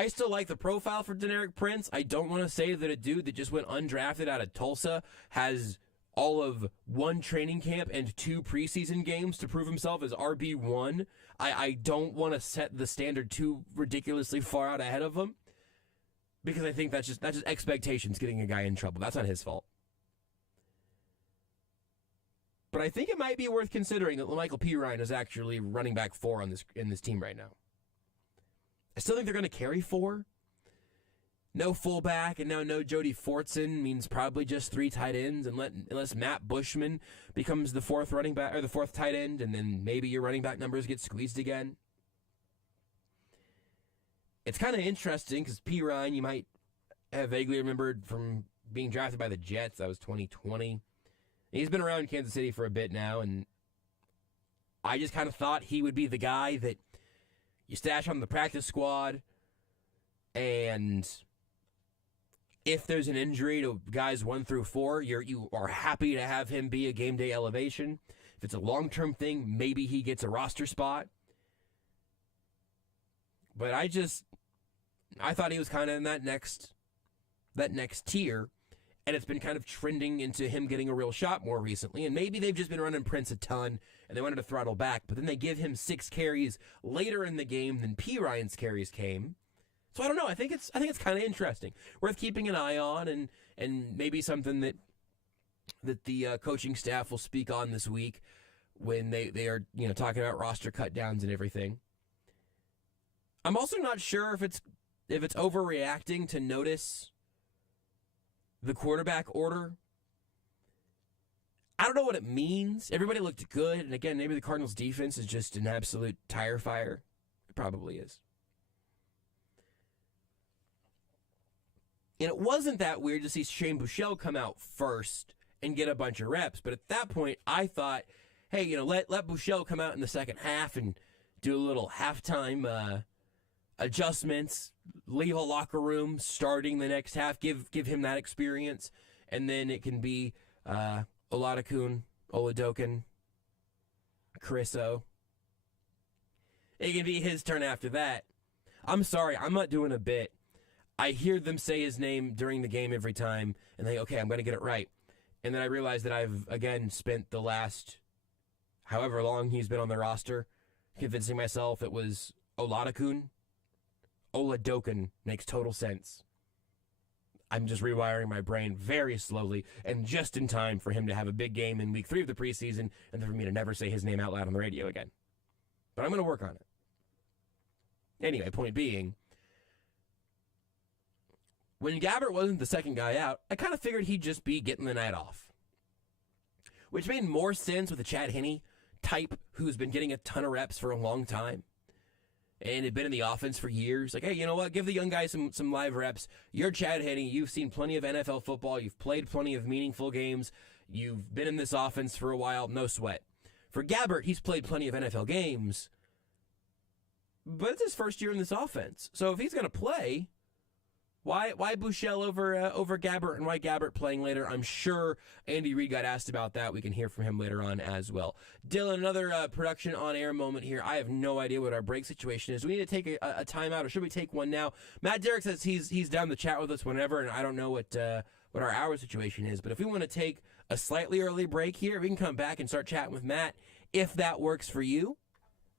still like the profile for Deneric Prince. I don't want to say that a dude that just went undrafted out of Tulsa has all of 1 training camp and 2 preseason games to prove himself as RB1. I don't want to set the standard too ridiculously far out ahead of him, because I think that's just expectations getting a guy in trouble. That's not his fault. But I think it might be worth considering that LaMichael Pirine is actually running back 4 in this team right now. I still think they're going to carry 4. No fullback, and now no Jody Fortson means probably just 3 tight ends, unless Matt Bushman becomes the 4th running back or the 4th tight end, and then maybe your running back numbers get squeezed again. It's kind of interesting because Pirine, you might have vaguely remembered from being drafted by the Jets. That was 2020. He's been around Kansas City for a bit now, and I just kind of thought he would be the guy that you stash on the practice squad, and if there's an injury to guys 1 through 4, you are happy to have him be a game day elevation. If it's a long-term thing, maybe he gets a roster spot. But I thought he was kind of in that next tier, and it's been kind of trending into him getting a real shot more recently. And maybe they've just been running Prince a ton, and they wanted to throttle back, but then they give him 6 carries later in the game than Pirine's carries came. So I don't know. I think it's kind of interesting, worth keeping an eye on, and maybe something that the coaching staff will speak on this week when they are talking about roster cut downs and everything. I'm also not sure if it's overreacting to notice the quarterback order. I don't know what it means. Everybody looked good. And again, maybe the Cardinals defense is just an absolute tire fire. It probably is. And it wasn't that weird to see Shane Buechele come out first and get a bunch of reps. But at that point, I thought, hey, let Buechele come out in the second half and do a little halftime adjustments, leave a locker room starting the next half, give him that experience. And then it can be Oladokun, Oladokin, Carisso. It can be his turn after that. I'm sorry, I'm not doing a bit. I hear them say his name during the game every time, and they, okay, I'm going to get it right. And then I realize that I've, again, spent the last however long he's been on the roster convincing myself it was Oladokun. Oladokin makes total sense. I'm just rewiring my brain very slowly and just in time for him to have a big game in week 3 of the preseason and then for me to never say his name out loud on the radio again. But I'm going to work on it. Anyway, point being, when Gabbert wasn't the second guy out, I kind of figured he'd just be getting the night off. Which made more sense with a Chad Henne type who's been getting a ton of reps for a long time and had been in the offense for years. Like, hey, you know what? Give the young guys some live reps. You're Chad Henne. You've seen plenty of NFL football. You've played plenty of meaningful games. You've been in this offense for a while. No sweat. For Gabbert, he's played plenty of NFL games, but it's his first year in this offense. So if he's going to play, why Buechele over Gabbert, and why Gabbert playing later? I'm sure Andy Reid got asked about that. We can hear from him later on as well. Dylan, another production on-air moment here. I have no idea what our break situation is. Do we need to take a timeout, or should we take one now? Matt Derrick says he's down to chat with us whenever, and I don't know what our hour situation is. But if we want to take a slightly early break here, we can come back and start chatting with Matt, if that works for you.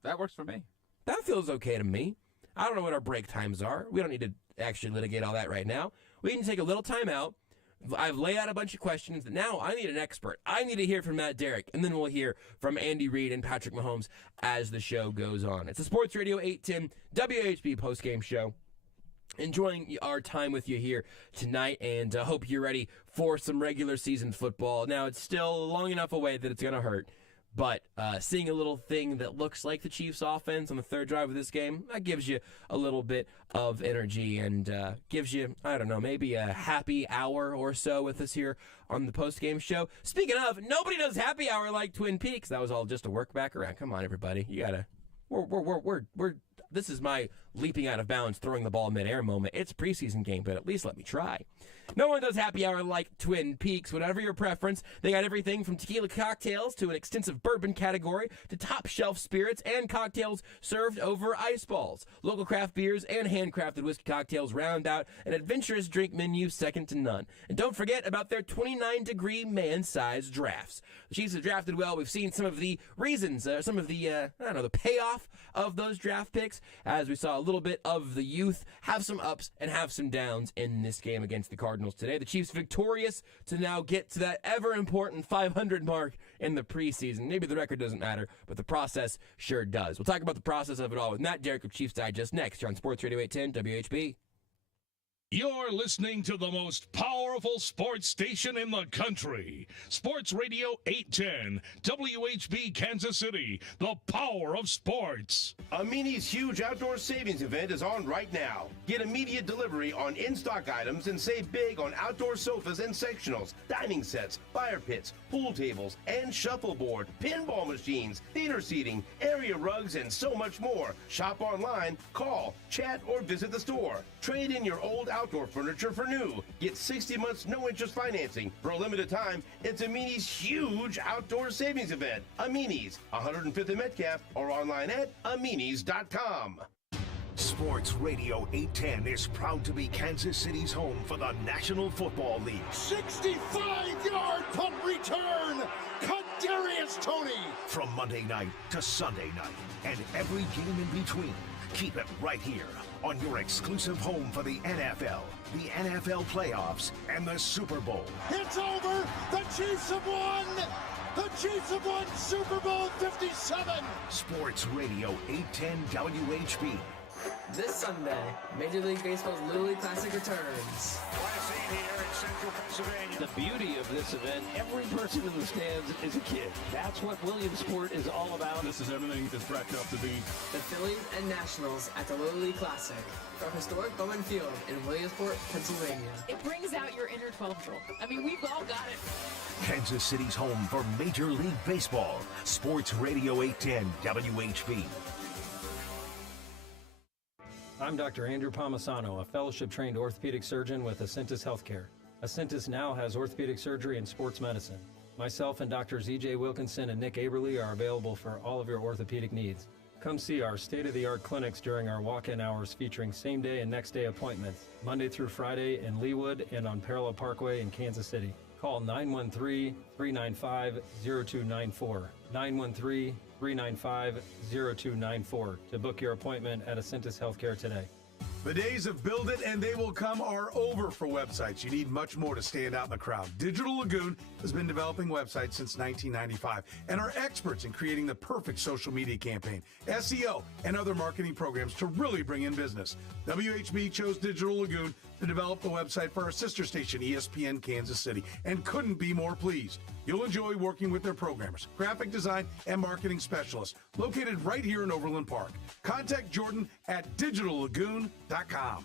That works for me. That feels okay to me. I don't know what our break times are. We don't need to actually litigate all that right now. We can take a little time out. I've laid out a bunch of questions. Now I need an expert. I need to hear from Matt Derrick, and then we'll hear from Andy Reid and Patrick Mahomes as the show goes on. It's a Sports Radio 810 WHB postgame show. Enjoying our time with you here tonight, and hope you're ready for some regular season football. Now, it's still long enough away that it's going to hurt. But seeing a little thing that looks like the Chiefs' offense on the third drive of this game, that gives you a little bit of energy and gives you, I don't know, maybe a happy hour or so with us here on the post-game show. Speaking of, nobody does happy hour like Twin Peaks. That was all just a work back around. Come on, everybody. You gotta. We're. This is my leaping out of bounds, throwing the ball midair moment. It's a preseason game, but at least let me try. No one does happy hour like Twin Peaks. Whatever your preference, they got everything from tequila cocktails to an extensive bourbon category to top shelf spirits and cocktails served over ice balls. Local craft beers and handcrafted whiskey cocktails round out an adventurous drink menu second to none. And don't forget about their 29-degree man-sized drafts. The Chiefs have drafted well. We've seen some of the reasons, some of the, the payoff of those draft picks, as we saw a little bit of the youth have some ups and have some downs in this game against the Cardinals today. The Chiefs victorious to now get to that ever-important 500 mark in the preseason. Maybe the record doesn't matter, but the process sure does. We'll talk about the process of it all with Matt Derrick of Chiefs Digest next here on Sports Radio 810 WHB. You're listening to the most powerful sports station in the country. Sports Radio 810, WHB Kansas City, the power of sports. Amini's huge outdoor savings event is on right now. Get immediate delivery on in-stock items and save big on outdoor sofas and sectionals, dining sets, fire pits, pool tables, and shuffleboard, pinball machines, theater seating, area rugs, and so much more. Shop online, call, chat, or visit the store. Trade in your old outdoor furniture for new. Get 60 months no-interest financing. For a limited time, it's Amini's huge outdoor savings event. Amini's, 105th and Metcalf, or online at aminis.com. Sports Radio 810 is proud to be Kansas City's home for the National Football League. 65-yard punt return! Kadarius Toney! From Monday night to Sunday night, and every game in between. Keep it right here on your exclusive home for the NFL, the NFL playoffs, and the Super Bowl. It's over! The Chiefs have won! The Chiefs have won Super Bowl 57! Sports Radio 810 WHB. This Sunday, Major League Baseball's Little League Classic returns. The beauty of this event, every person in the stands is a kid. That's what Williamsport is all about. This is everything it's cracked up to be. The Phillies and Nationals at the Little League Classic from historic Bowman Field in Williamsport, Pennsylvania. It brings out your inner 12-year-old. I mean, we've all got it. Kansas City's home for Major League Baseball. Sports Radio 810 WHB. I'm Dr. Andrew Palmisano, a fellowship-trained orthopedic surgeon with Acentus Healthcare. Acentus now has orthopedic surgery and sports medicine. Myself and Drs. E.J. Wilkinson and Nick Aberly are available for all of your orthopedic needs. Come see our state-of-the-art clinics during our walk-in hours featuring same-day and next-day appointments, Monday through Friday in Leawood and on Parallel Parkway in Kansas City. Call 913-395-0294, 913-395-0294 to book your appointment at Acentus Healthcare today. The days of build it and they will come are over for websites. You need much more to stand out in the crowd. Digital Lagoon has been developing websites since 1995 and are experts in creating the perfect social media campaign, SEO, and other marketing programs to really bring in business. WHB chose Digital Lagoon to develop the website for our sister station, ESPN Kansas City, and couldn't be more pleased. You'll enjoy working with their programmers, graphic design, and marketing specialists located right here in Overland Park. Contact Jordan at digitallagoon.com.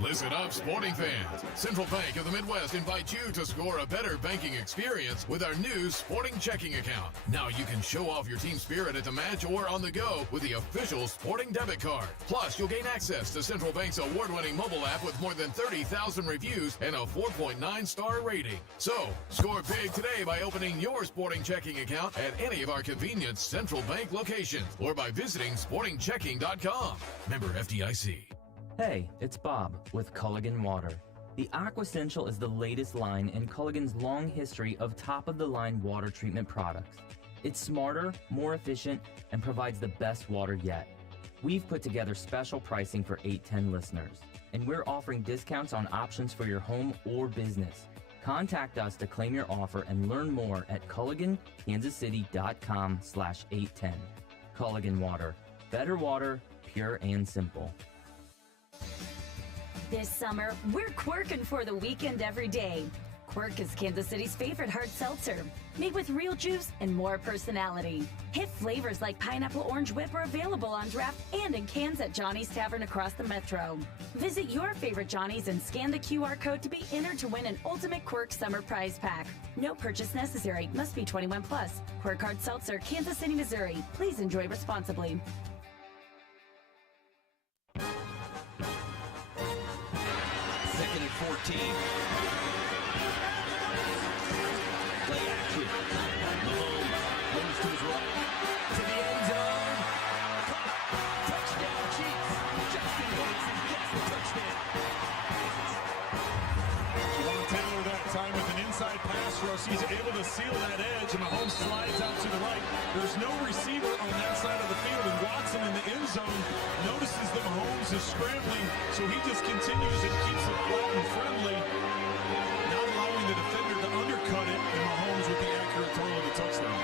Listen up, sporting fans. Central Bank of the Midwest invites you to score a better banking experience with our new sporting checking account. Now you can show off your team spirit at the match or on the go with the official sporting debit card. Plus, you'll gain access to Central Bank's award-winning mobile app with more than 30,000 reviews and a 4.9-star rating. So, score big today by opening your sporting checking account at any of our convenient Central Bank locations or by visiting sportingchecking.com. Member FDIC. Hey, it's Bob with Culligan Water. The Aquasential is the latest line in Culligan's long history of top-of-the-line water treatment products. It's smarter, more efficient, and provides the best water yet. We've put together special pricing for 810 listeners, and we're offering discounts on options for your home or business. Contact us to claim your offer and learn more at CulliganKansasCity.com/810. Culligan Water. Better water, pure and simple. This summer, we're quirking for the weekend every day. Quirk is Kansas City's favorite hard seltzer, made with real juice and more personality. Hit flavors like pineapple orange whip are available on draft and in cans at Johnny's Tavern across the metro. Visit your favorite Johnny's and scan the QR code to be entered to win an Ultimate Quirk Summer Prize Pack. No purchase necessary. Must be 21 plus. Quirk Hard Seltzer, Kansas City, Missouri. Please enjoy responsibly. Second and 14. Play action. Mahomes goes to his right. To the end zone. Touchdown, Chiefs. Justin Wilson gets the touchdown. Juwan Taylor that time with an inside pass rush. He's able to seal that edge, and Mahomes slides out to the right. There's no receiver on that side of the field, and Watson in the end zone notices that Mahomes is scrambling, so he just continues and keeps it flat and friendly, not allowing the defender to undercut it, and Mahomes with the accurate throw of the touchdown.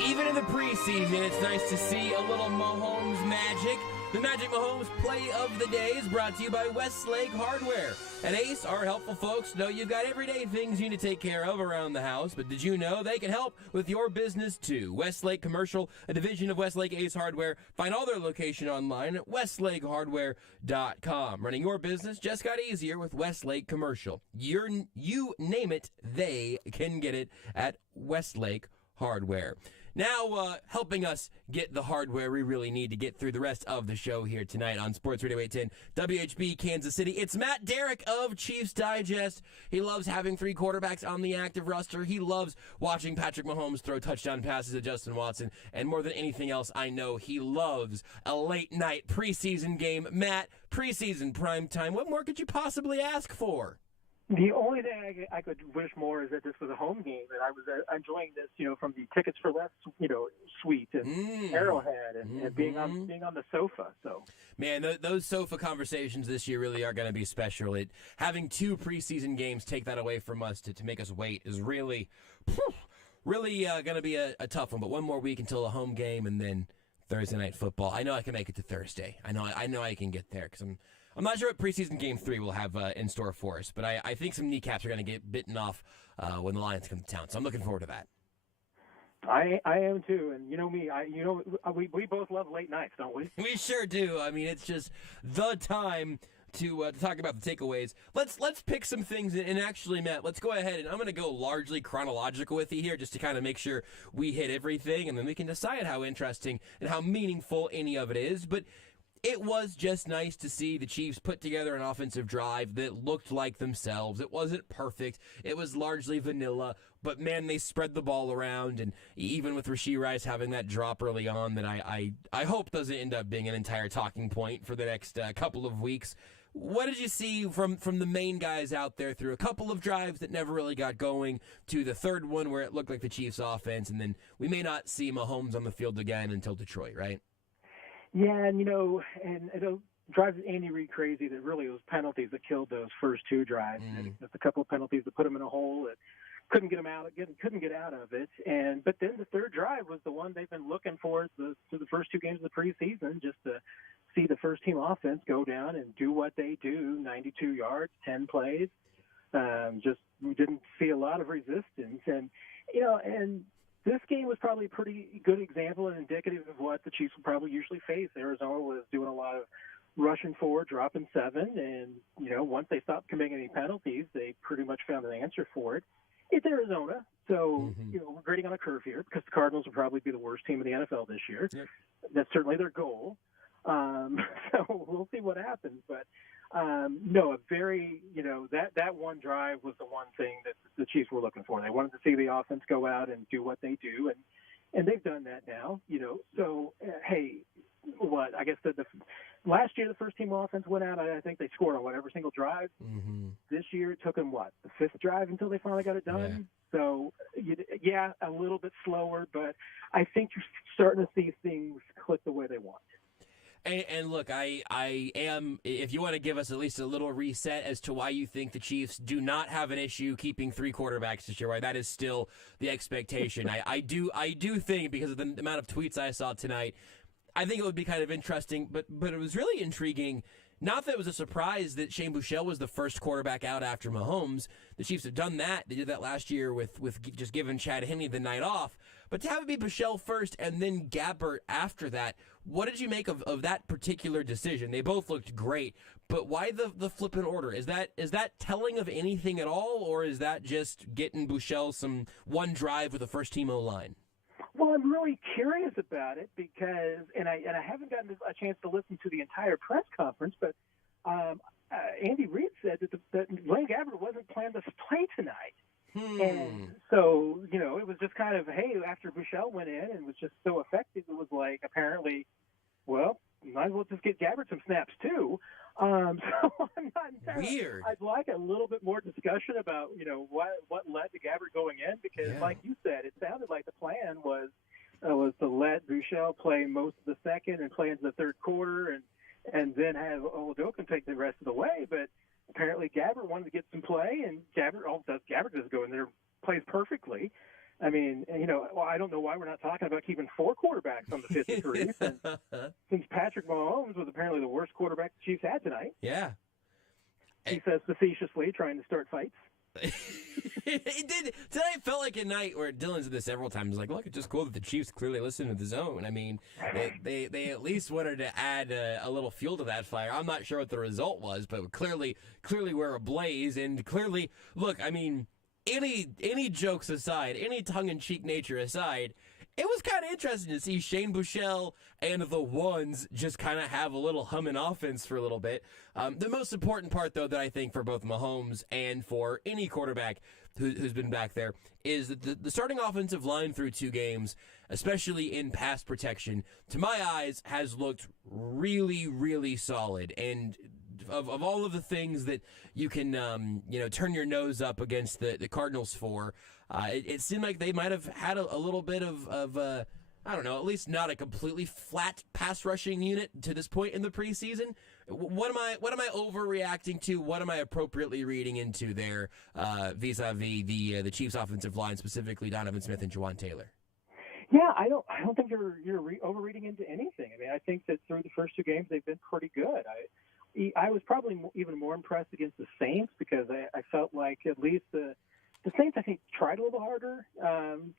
Even in the preseason, it's nice to see a little Mahomes magic. The Magic Mahomes Play of the Day is brought to you by Westlake Hardware. And Ace, our helpful folks, know you've got everyday things you need to take care of around the house, but did you know they can help with your business too? Westlake Commercial, a division of Westlake Ace Hardware. Find all their location online at westlakehardware.com. Running your business just got easier with Westlake Commercial. You name it, they can get it at Westlake Hardware. Now, helping us get the hardware we really need to get through the rest of the show here tonight on Sports Radio 810 WHB Kansas City. It's Matt Derrick of Chiefs Digest. He loves having three quarterbacks on the active roster. He loves watching Patrick Mahomes throw touchdown passes at Justin Watson. And more than anything else, I know he loves a late-night preseason game. Matt, preseason primetime. What more could you possibly ask for? The only thing I could wish more is that this was a home game, and I was enjoying this, from the Tickets for Less, suite and Arrowhead and being on the sofa. So, man, those sofa conversations this year really are going to be special. Having two preseason games take that away from us to make us wait is really going to be a tough one. But one more week until a home game, and then Thursday Night Football. I know I can make it to Thursday. I know I can get there because I'm not sure what preseason Game 3 will have in store for us, but I think some kneecaps are going to get bitten off when the Lions come to town. So I'm looking forward to that. I am too, and you know me. We both love late nights, don't we? We sure do. I mean, it's just the time to talk about the takeaways. Let's pick some things, and actually, Matt, let's go ahead, and I'm going to go largely chronological with you here just to kind of make sure we hit everything, and then we can decide how interesting and how meaningful any of it is. But it was just nice to see the Chiefs put together an offensive drive that looked like themselves. It wasn't perfect. It was largely vanilla, but man, they spread the ball around, and even with Rashee Rice having that drop early on that I hope doesn't end up being an entire talking point for the next couple of weeks. What did you see from the main guys out there through a couple of drives that never really got going to the third one where it looked like the Chiefs offense, and then we may not see Mahomes on the field again until Detroit, right? Yeah, and it drives Andy Reid crazy that really it was penalties that killed those first two drives. And there's a couple of penalties that put him in a hole that couldn't get out of it. But then the third drive was the one they've been looking for through the first two games of the preseason, just to see the first team offense go down and do what they do, 92 yards, 10 plays. We didn't see a lot of resistance, and this game was probably a pretty good example and indicative of what the Chiefs will probably usually face. Arizona was doing a lot of rushing forward, dropping 7, and, once they stopped committing any penalties, they pretty much found an answer for it. It's Arizona, so, we're grading on a curve here because the Cardinals will probably be the worst team in the NFL this year. Yep. That's certainly their goal. So we'll see what happens, but that one drive was the one thing that the Chiefs were looking for. They wanted to see the offense go out and do what they do, and they've done that now. So I guess the last year the first team offense went out. I think they scored on every single drive. Mm-hmm. This year it took them the fifth drive until they finally got it done. Yeah. So a little bit slower, but I think you're starting to see things click the way they want. And look, I am, if you want to give us at least a little reset as to why you think the Chiefs do not have an issue keeping 3 quarterbacks this year, why that is still the expectation. I do think, because of the amount of tweets I saw tonight, I think it would be kind of interesting, but it was really intriguing. Not that it was a surprise that Shane Buechele was the first quarterback out after Mahomes. The Chiefs have done that. They did that last year with just giving Chad Henne the night off. But to have it be Buechele first and then Gabbert after that, what did you make of that particular decision? They both looked great, but why the flipping order? Is that telling of anything at all, or is that just getting Buechele one drive with a first-team O-line? Well, I'm really curious about it because, and I haven't gotten a chance to listen to the entire press conference, but Andy Reid said that Blaine Gabbert wasn't planned to play tonight. And so, it was just kind of, hey, after Buechele went in and was just so effective, it was like, apparently, well, might as well just get Gabbert some snaps too. So I'm not entirely weird. I'd like a little bit more discussion about, what led to Gabbert going in, because like you said, it sounded like the plan was to let Buechele play most of the second and play into the third quarter and then have Oladokun take the rest of the way. But apparently Gabbert wanted to get some play, and Gabbert does go in there, plays perfectly. I mean, I don't know why we're not talking about keeping 4 quarterbacks on the 53 since Patrick Mahomes was apparently the worst quarterback the Chiefs had tonight. Yeah. He says facetiously, trying to start fights. It did. Tonight felt like a night where Dylan said this several times. Like, look, it's just cool that the Chiefs clearly listen to the zone. I mean, they at least wanted to add a little fuel to that fire. I'm not sure what the result was, but clearly we're ablaze. And clearly, look, I mean, any jokes aside, any tongue-in-cheek nature aside, it was kind of interesting to see Shane Buechele and the ones just kind of have a little humming offense for a little bit. The most important part, though, that I think for both Mahomes and for any quarterback who's been back there is that the starting offensive line through 2 games, especially in pass protection, to my eyes, has looked really, really solid. And of all of the things that you can, turn your nose up against the Cardinals for, it seemed like they might have had a little bit of I don't know, at least not a completely flat pass rushing unit to this point in the preseason. What am I overreacting to? What am I appropriately reading into there vis-a-vis the Chiefs offensive line, specifically Donovan Smith and Juwan Taylor? Yeah, I don't think you're overreading into anything. I mean, I think that through the first two games they've been pretty good. I was probably even more impressed against the Saints because I felt like at least the Saints, I think, tried a little harder.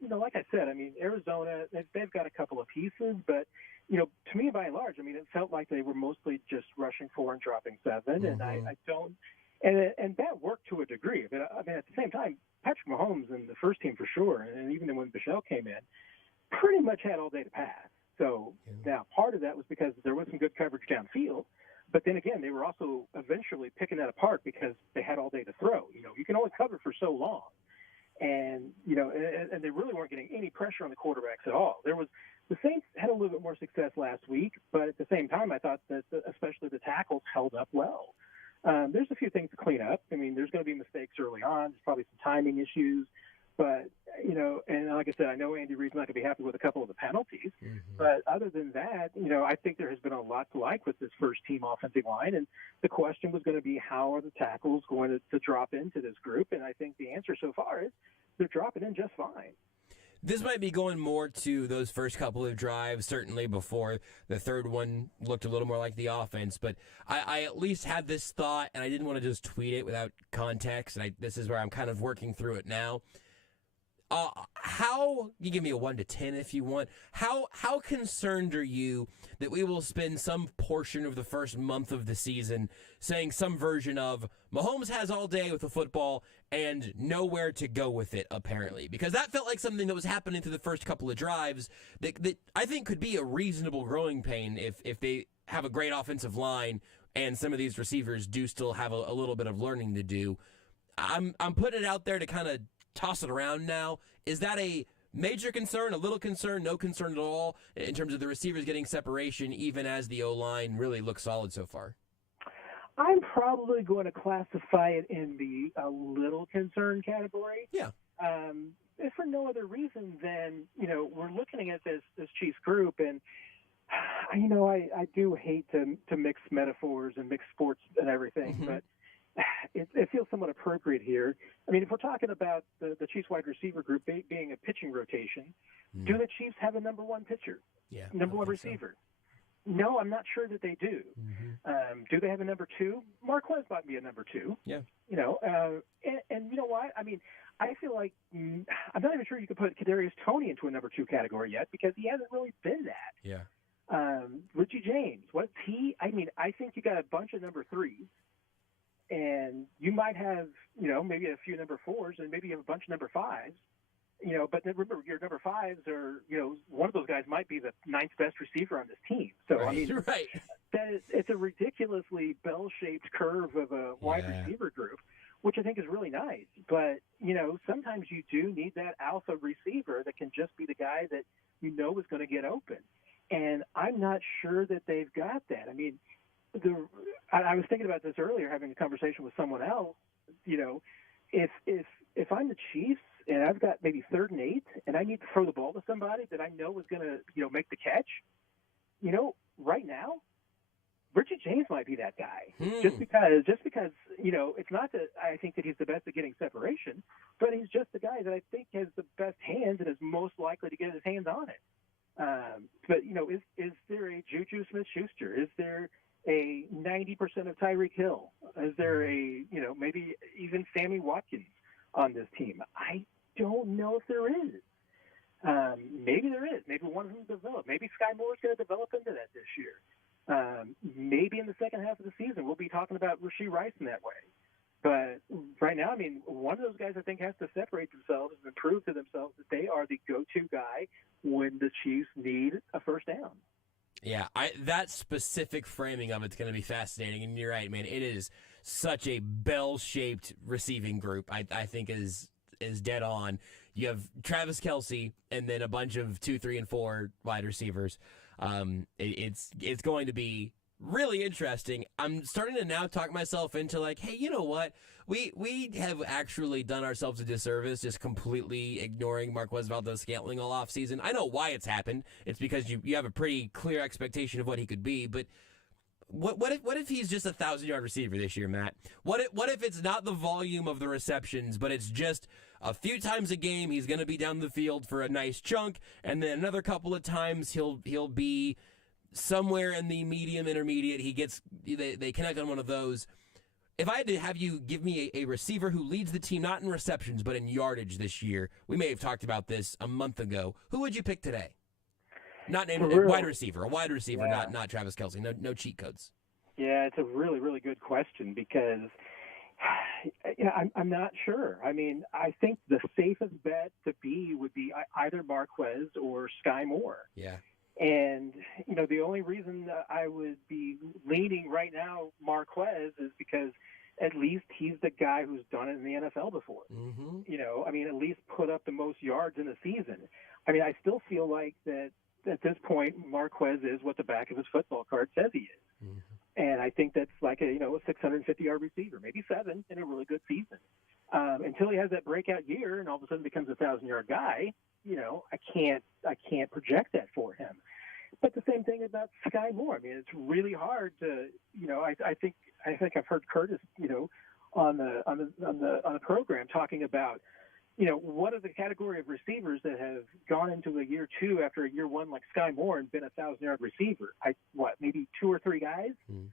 Like I said, I mean, Arizona, they've got a couple of pieces, but, to me, by and large, I mean, it felt like they were mostly just rushing 4 and dropping 7, and I don't – and that worked to a degree. But, I mean, at the same time, Patrick Mahomes and the first team for sure, and even when Michelle came in, pretty much had all day to pass. So now part of that was because there was some good coverage downfield, but then again, they were also eventually picking that apart because they had all day to throw. You can only cover for so long. And, and they really weren't getting any pressure on the quarterbacks at all. The Saints had a little bit more success last week, but at the same time, I thought that especially the tackles held up well. There's a few things to clean up. I mean, there's going to be mistakes early on. There's probably some timing issues. But, and like I said, I know Andy Reid's not going to be happy with a couple of the penalties. But other than that, I think there has been a lot to like with this first-team offensive line. And the question was going to be, how are the tackles going to drop into this group? And I think the answer so far is they're dropping in just fine. This might be going more to those first couple of drives, certainly before the third one looked a little more like the offense. But I at least had this thought, and I didn't want to just tweet it without context. And this is where I'm kind of working through it now. How, you give me a 1 to 10 if you want, how concerned are you that we will spend some portion of the first month of the season saying some version of Mahomes has all day with the football and nowhere to go with it, apparently? Because that felt like something that was happening through the first couple of drives that I think could be a reasonable growing pain if they have a great offensive line and some of these receivers do still have a little bit of learning to do. I'm putting it out there to kind of toss it around now. Is that a major concern, a little concern, no concern at all in terms of the receivers getting separation, even as the O-line really looks solid so far? I'm probably going to classify it in the a little concern category. Yeah. If for no other reason than, we're looking at this Chiefs group, and, I do hate to mix metaphors and mix sports and everything, but it feels somewhat appropriate here. I mean, if we're talking about the Chiefs wide receiver group being a pitching rotation, do the Chiefs have a number one pitcher? Yeah, number one receiver? So. No, I'm not sure that they do. Do they have a number 2? Marquez might be a number 2. Yeah. And you know what? I mean, I feel like I'm not even sure you could put Kadarius Toney into a number 2 category yet because he hasn't really been that. Yeah. Richie James, what's he? I mean, I think you got a bunch of number 3s. And you might have, maybe a few number 4s, and maybe you have a bunch of number 5s. But then remember, your number 5s are, one of those guys might be the 9th best receiver on this team. So right. I mean, right. It's a ridiculously bell-shaped curve of a wide receiver group, which I think is really nice. But sometimes you do need that alpha receiver that can just be the guy that is going to get open. And I'm not sure that they've got that. I mean. I was thinking about this earlier, having a conversation with someone else. If I'm the Chiefs and I've got maybe 3rd and 8, and I need to throw the ball to somebody that I know is going to make the catch, right now, Richie James might be that guy. Just because it's not that I think that he's the best at getting separation, but he's just the guy that I think has the best hands and is most likely to get his hands on it. But is there a Juju Smith-Schuster? Is there a 90% of Tyreek Hill? Is there a, maybe even Sammy Watkins on this team? I don't know if there is. Maybe there is. Maybe one of them developed. Maybe Sky Moore's going to develop into that this year. Maybe in the second half of the season we'll be talking about Rashee Rice in that way. But right now, I mean, one of those guys I think has to separate themselves and prove to themselves that they are the go-to guy when the Chiefs need a first down. Yeah, that specific framing of it's going to be fascinating, and you're right, man. It is such a bell-shaped receiving group. I think is dead on. You have Travis Kelce and then a bunch of 2, 3, and 4 wide receivers. It's going to be really interesting. I'm starting to now talk myself into like, hey, you know what? We have actually done ourselves a disservice just completely ignoring Marquez Valdes-Scantling all offseason. I know why it's happened. It's because you have a pretty clear expectation of what he could be, but what if he's just a 1,000-yard receiver this year, Matt? What if it's not the volume of the receptions, but it's just a few times a game he's going to be down the field for a nice chunk, and then another couple of times he'll be somewhere in the medium intermediate. They connect on one of those. If I had to have you give me a receiver who leads the team not in receptions but in yardage this year, we may have talked about this a month ago. Who would you pick today? Not named a wide receiver, Yeah. not Travis Kelce. No cheat codes. Yeah, it's a really, really good question because I'm not sure. I mean, I think the safest bet to be would be either Marquez or Sky Moore. Yeah. And, the only reason I would be leaning right now Marquez is because at least he's the guy who's done it in the NFL before. Mm-hmm. At least put up the most yards in a season. I mean, I still feel like that at this point Marquez is what the back of his football card says he is. Mm-hmm. And I think that's like a 650-yard receiver, maybe 7 in a really good season. Until he has that breakout year and all of a sudden becomes a 1,000-yard guy, I can't project that for him. But the same thing about Sky Moore. I mean, it's really hard to, I think I've heard Curtis, on the program talking about, what are the category of receivers that have gone into a year 2 after a year 1 like Sky Moore and been a 1,000-yard receiver? Maybe 2 or 3 guys? Mm.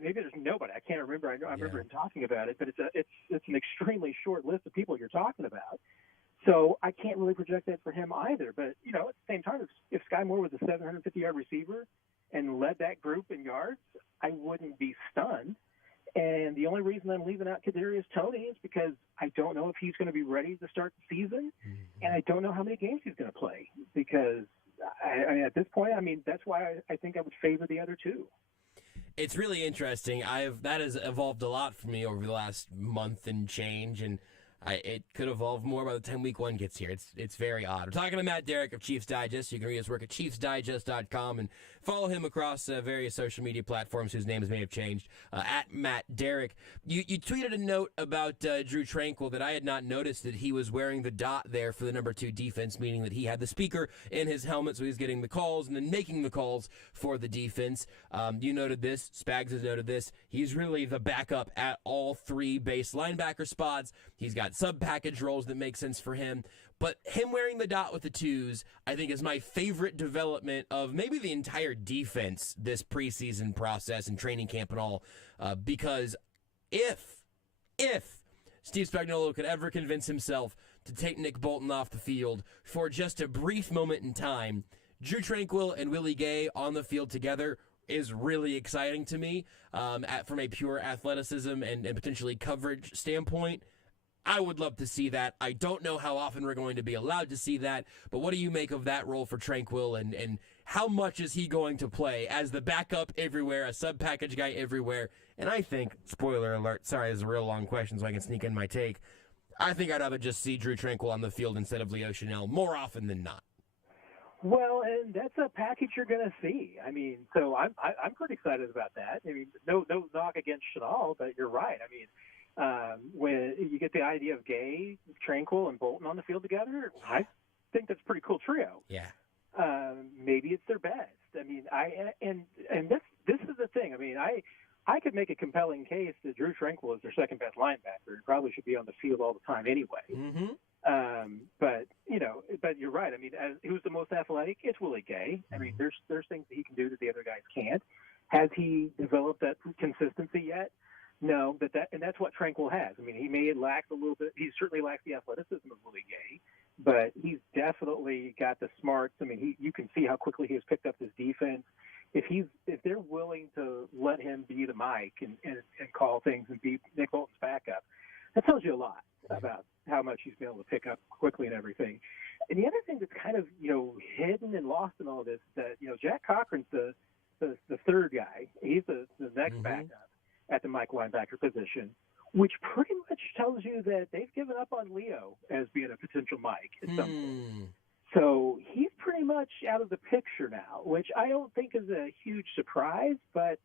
Maybe there's nobody. I can't remember. I remember him talking about it, but it's an extremely short list of people you're talking about. So I can't really project that for him either. But, at the same time, if Sky Moore was a 750-yard receiver and led that group in yards, I wouldn't be stunned. And the only reason I'm leaving out Kadarius Toney is because I don't know if he's going to be ready to start the season, and I don't know how many games he's going to play. Because at this point, that's why I think I would favor the other two. It's really interesting. That has evolved a lot for me over the last month and change, and it could evolve more by the time week 1 gets here. It's very odd. We're talking to Matt Derrick of Chiefs Digest. You can read his work at chiefsdigest.com and follow him across various social media platforms whose names may have changed, at Matt Derrick. You tweeted a note about Drew Tranquill that I had not noticed that he was wearing the dot there for the number 2 defense, meaning that he had the speaker in his helmet, so he's getting the calls and then making the calls for the defense. You noted this. Spags has noted this. He's really the backup at all 3 base linebacker spots. He's got sub-package roles that make sense for him. But him wearing the dot with the 2s, I think, is my favorite development of maybe the entire defense this preseason process and training camp and all. Because if Steve Spagnuolo could ever convince himself to take Nick Bolton off the field for just a brief moment in time, Drew Tranquill and Willie Gay on the field together is really exciting to me from a pure athleticism and potentially coverage standpoint. I would love to see that. I don't know how often we're going to be allowed to see that, but what do you make of that role for Tranquill, and how much is he going to play as the backup everywhere, a sub-package guy everywhere? And I think, spoiler alert, sorry, it's a real long question so I can sneak in my take, I think I'd rather just see Drew Tranquill on the field instead of Leo Chanel more often than not. Well, and that's a package you're going to see. I mean, so I'm pretty excited about that. I mean, no knock against Chanel, but you're right. I mean, when you get the idea of Gay, Tranquill, and Bolton on the field together, I think that's a pretty cool trio. Yeah. Maybe it's their best. I mean, this is the thing. I mean, I could make a compelling case that Drew Tranquill is their second best linebacker and probably should be on the field all the time anyway. Mm-hmm. But you're right. I mean, who's the most athletic? It's Willie Gay. I mean, there's things that he can do that the other guys can't. Has he developed that consistency yet? No, and that's what Tranquill has. I mean, he may lack a little bit. He certainly lacks the athleticism of Willie Gay, but he's definitely got the smarts. I mean, you can see how quickly he has picked up his defense. If they're willing to let him be the mic and call things and be Nick Bolton's backup, that tells you a lot about how much he's been able to pick up quickly and everything. And the other thing that's kind of hidden and lost in all this, that Jack Cochran's the third guy. He's the next backup at the Mike linebacker position, which pretty much tells you that they've given up on Leo as being a potential Mike at some point. So he's pretty much out of the picture now, which I don't think is a huge surprise, but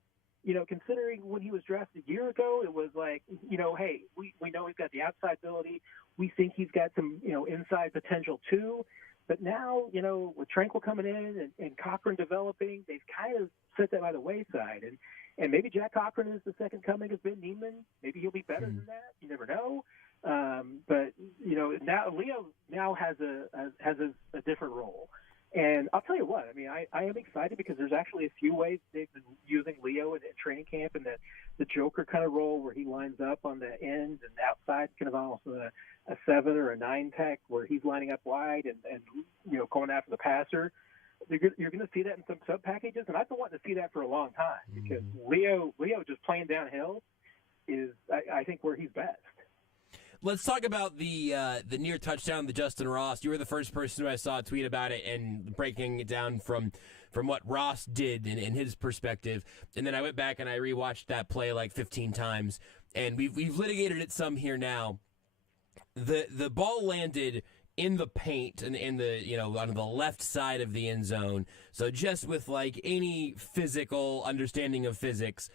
considering when he was drafted a year ago, it was like, hey, we know he's got the outside ability. We think he's got some, inside potential too. But now, with Tranquill coming in and Cochran developing, they've kind of set that by the wayside. And maybe Jack Cochran is the second coming of Ben Neiman. Maybe he'll be better than that. You never know. But now Leo now has a different role. And I'll tell you what, I mean, I am excited because there's actually a few ways they've been using Leo in training camp, and the Joker kind of role where he lines up on the end and outside, kind of almost a 7 or a 9 tech where he's lining up wide and going after the passer. You're going to see that in some sub packages, and I've been wanting to see that for a long time because Leo just playing downhill is, I think, where he's best. Let's talk about the near touchdown to Justin Ross. You were the first person who I saw tweet about it and breaking it down from what Ross did in his perspective. And then I went back and I rewatched that play like 15 times, and we've litigated it some here now. The ball landed in the paint and in the on the left side of the end zone. So just with like any physical understanding of physics,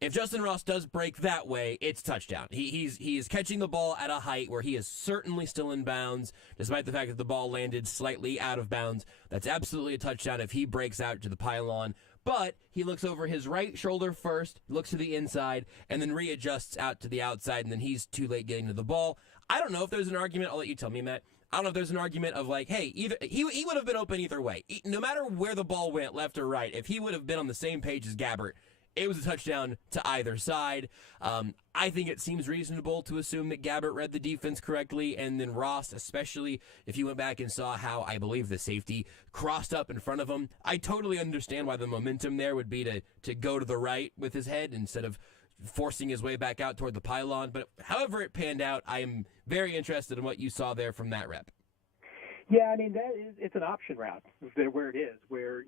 if Justin Ross does break that way, it's touchdown. He is catching the ball at a height where he is certainly still in bounds, despite the fact that the ball landed slightly out of bounds. That's absolutely a touchdown if he breaks out to the pylon. But he looks over his right shoulder first, looks to the inside, and then readjusts out to the outside, and then he's too late getting to the ball. I don't know if there's an argument. I'll let you tell me, Matt. I don't know if there's an argument of like, hey, either he would have been open either way. No matter where the ball went, left or right, if he would have been on the same page as Gabbert, it was a touchdown to either side. I think it seems reasonable to assume that Gabbert read the defense correctly, and then Ross, especially if you went back and saw how I believe the safety crossed up in front of him. I totally understand why the momentum there would be to go to the right with his head instead of forcing his way back out toward the pylon. But however it panned out, I am very interested in what you saw there from that rep. Yeah, I mean, it's an option route where it is, where,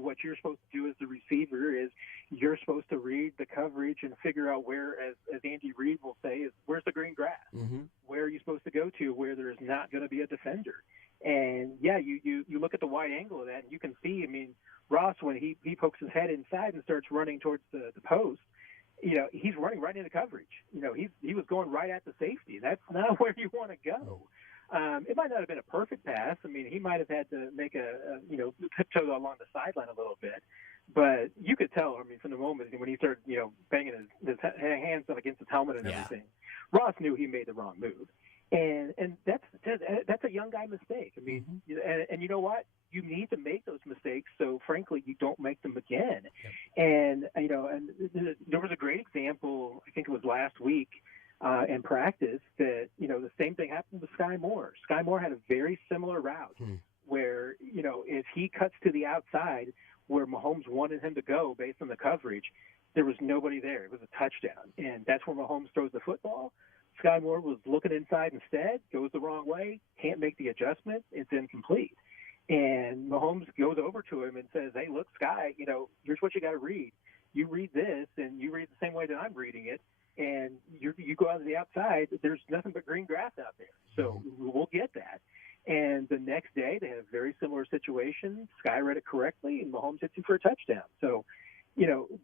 what you're supposed to do as the receiver is you're supposed to read the coverage and figure out where, as Andy Reid will say, is where's the green grass? Mm-hmm. Where are you supposed to go to where there's not going to be a defender? And, yeah, you look at the wide angle of that, and you can see, I mean, Ross, when he pokes his head inside and starts running towards the post, he's running right into coverage. He was going right at the safety. That's not where you want to go. It might not have been a perfect pass. I mean, he might have had to make tiptoe along the sideline a little bit. But you could tell, I mean, from the moment when he started, banging his hands up against his helmet and everything, Ross knew he made the wrong move. And that's a young guy mistake. I mean, and you know what? You need to make those mistakes so, frankly, you don't make them again. Yep. And there was a great example, I think it was last week, in practice that, the same thing happened with Sky Moore. Sky Moore had a very similar route where, if he cuts to the outside where Mahomes wanted him to go based on the coverage, there was nobody there. It was a touchdown. And that's where Mahomes throws the football. Sky Moore was looking inside instead, goes the wrong way, can't make the adjustment. It's incomplete. And Mahomes goes over to him and says, hey, look, Sky, here's what you got to read. You read this, and you read the same way that I'm reading it. And you go out to the outside, there's nothing but green grass out there. So we'll get that. And the next day, they had a very similar situation. Sky read it correctly, and Mahomes hits him for a touchdown. So,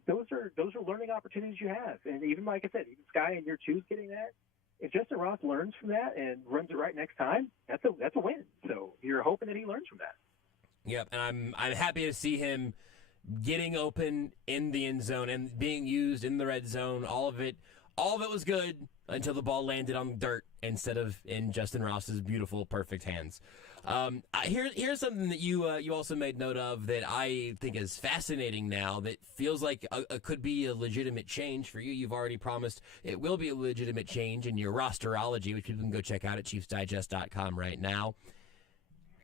those are learning opportunities you have. And even like I said, even Sky in year 2 is getting that. If Justin Ross learns from that and runs it right next time, that's a win. So you're hoping that he learns from that. Yep, and I'm happy to see him getting open in the end zone and being used in the red zone. All of it was good until the ball landed on dirt instead of in Justin Ross's beautiful, perfect hands. Here's something that you also made note of that I think is fascinating now that feels like could be a legitimate change for you. You've already promised it will be a legitimate change in your rosterology, which people can go check out at ChiefsDigest.com right now.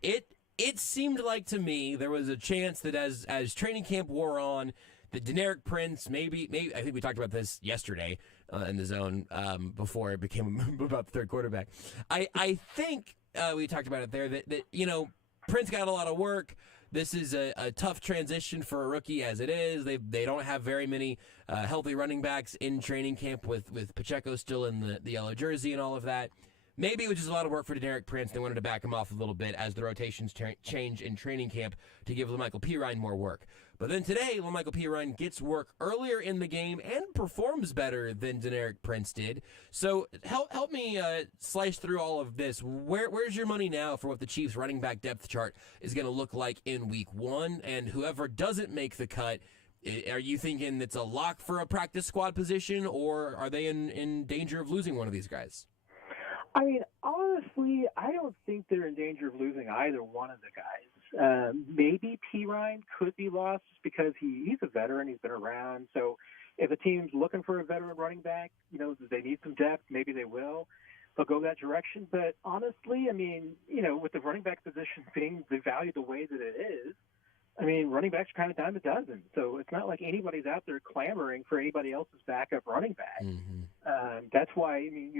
It seemed like to me there was a chance that as training camp wore on, that Deneric Prince, maybe I think we talked about this yesterday in the zone before it became about the third quarterback. I think we talked about it there that Prince got a lot of work. This is a tough transition for a rookie as it is. They don't have very many healthy running backs in training camp with Pacheco still in the yellow jersey and all of that. Maybe it was just a lot of work for Deneric Prince. They wanted to back him off a little bit as the rotations change in training camp to give LaMichael Pirine more work. But then today, LaMichael Pirine gets work earlier in the game and performs better than Deneric Prince did. So help me slice through all of this. Where's your money now for what the Chiefs' running back depth chart is going to look like in Week 1? And whoever doesn't make the cut, are you thinking it's a lock for a practice squad position, or are they in danger of losing one of these guys? I mean, honestly, I don't think they're in danger of losing either one of the guys. Maybe P. Ryan could be lost because he's a veteran. He's been around. So if a team's looking for a veteran running back, they need some depth, maybe they will. They'll go that direction. But honestly, I mean, with the running back position being devalued the way that it is, I mean, running backs are kind of dime a dozen. So it's not like anybody's out there clamoring for anybody else's backup running back. Mm-hmm. That's why, I mean,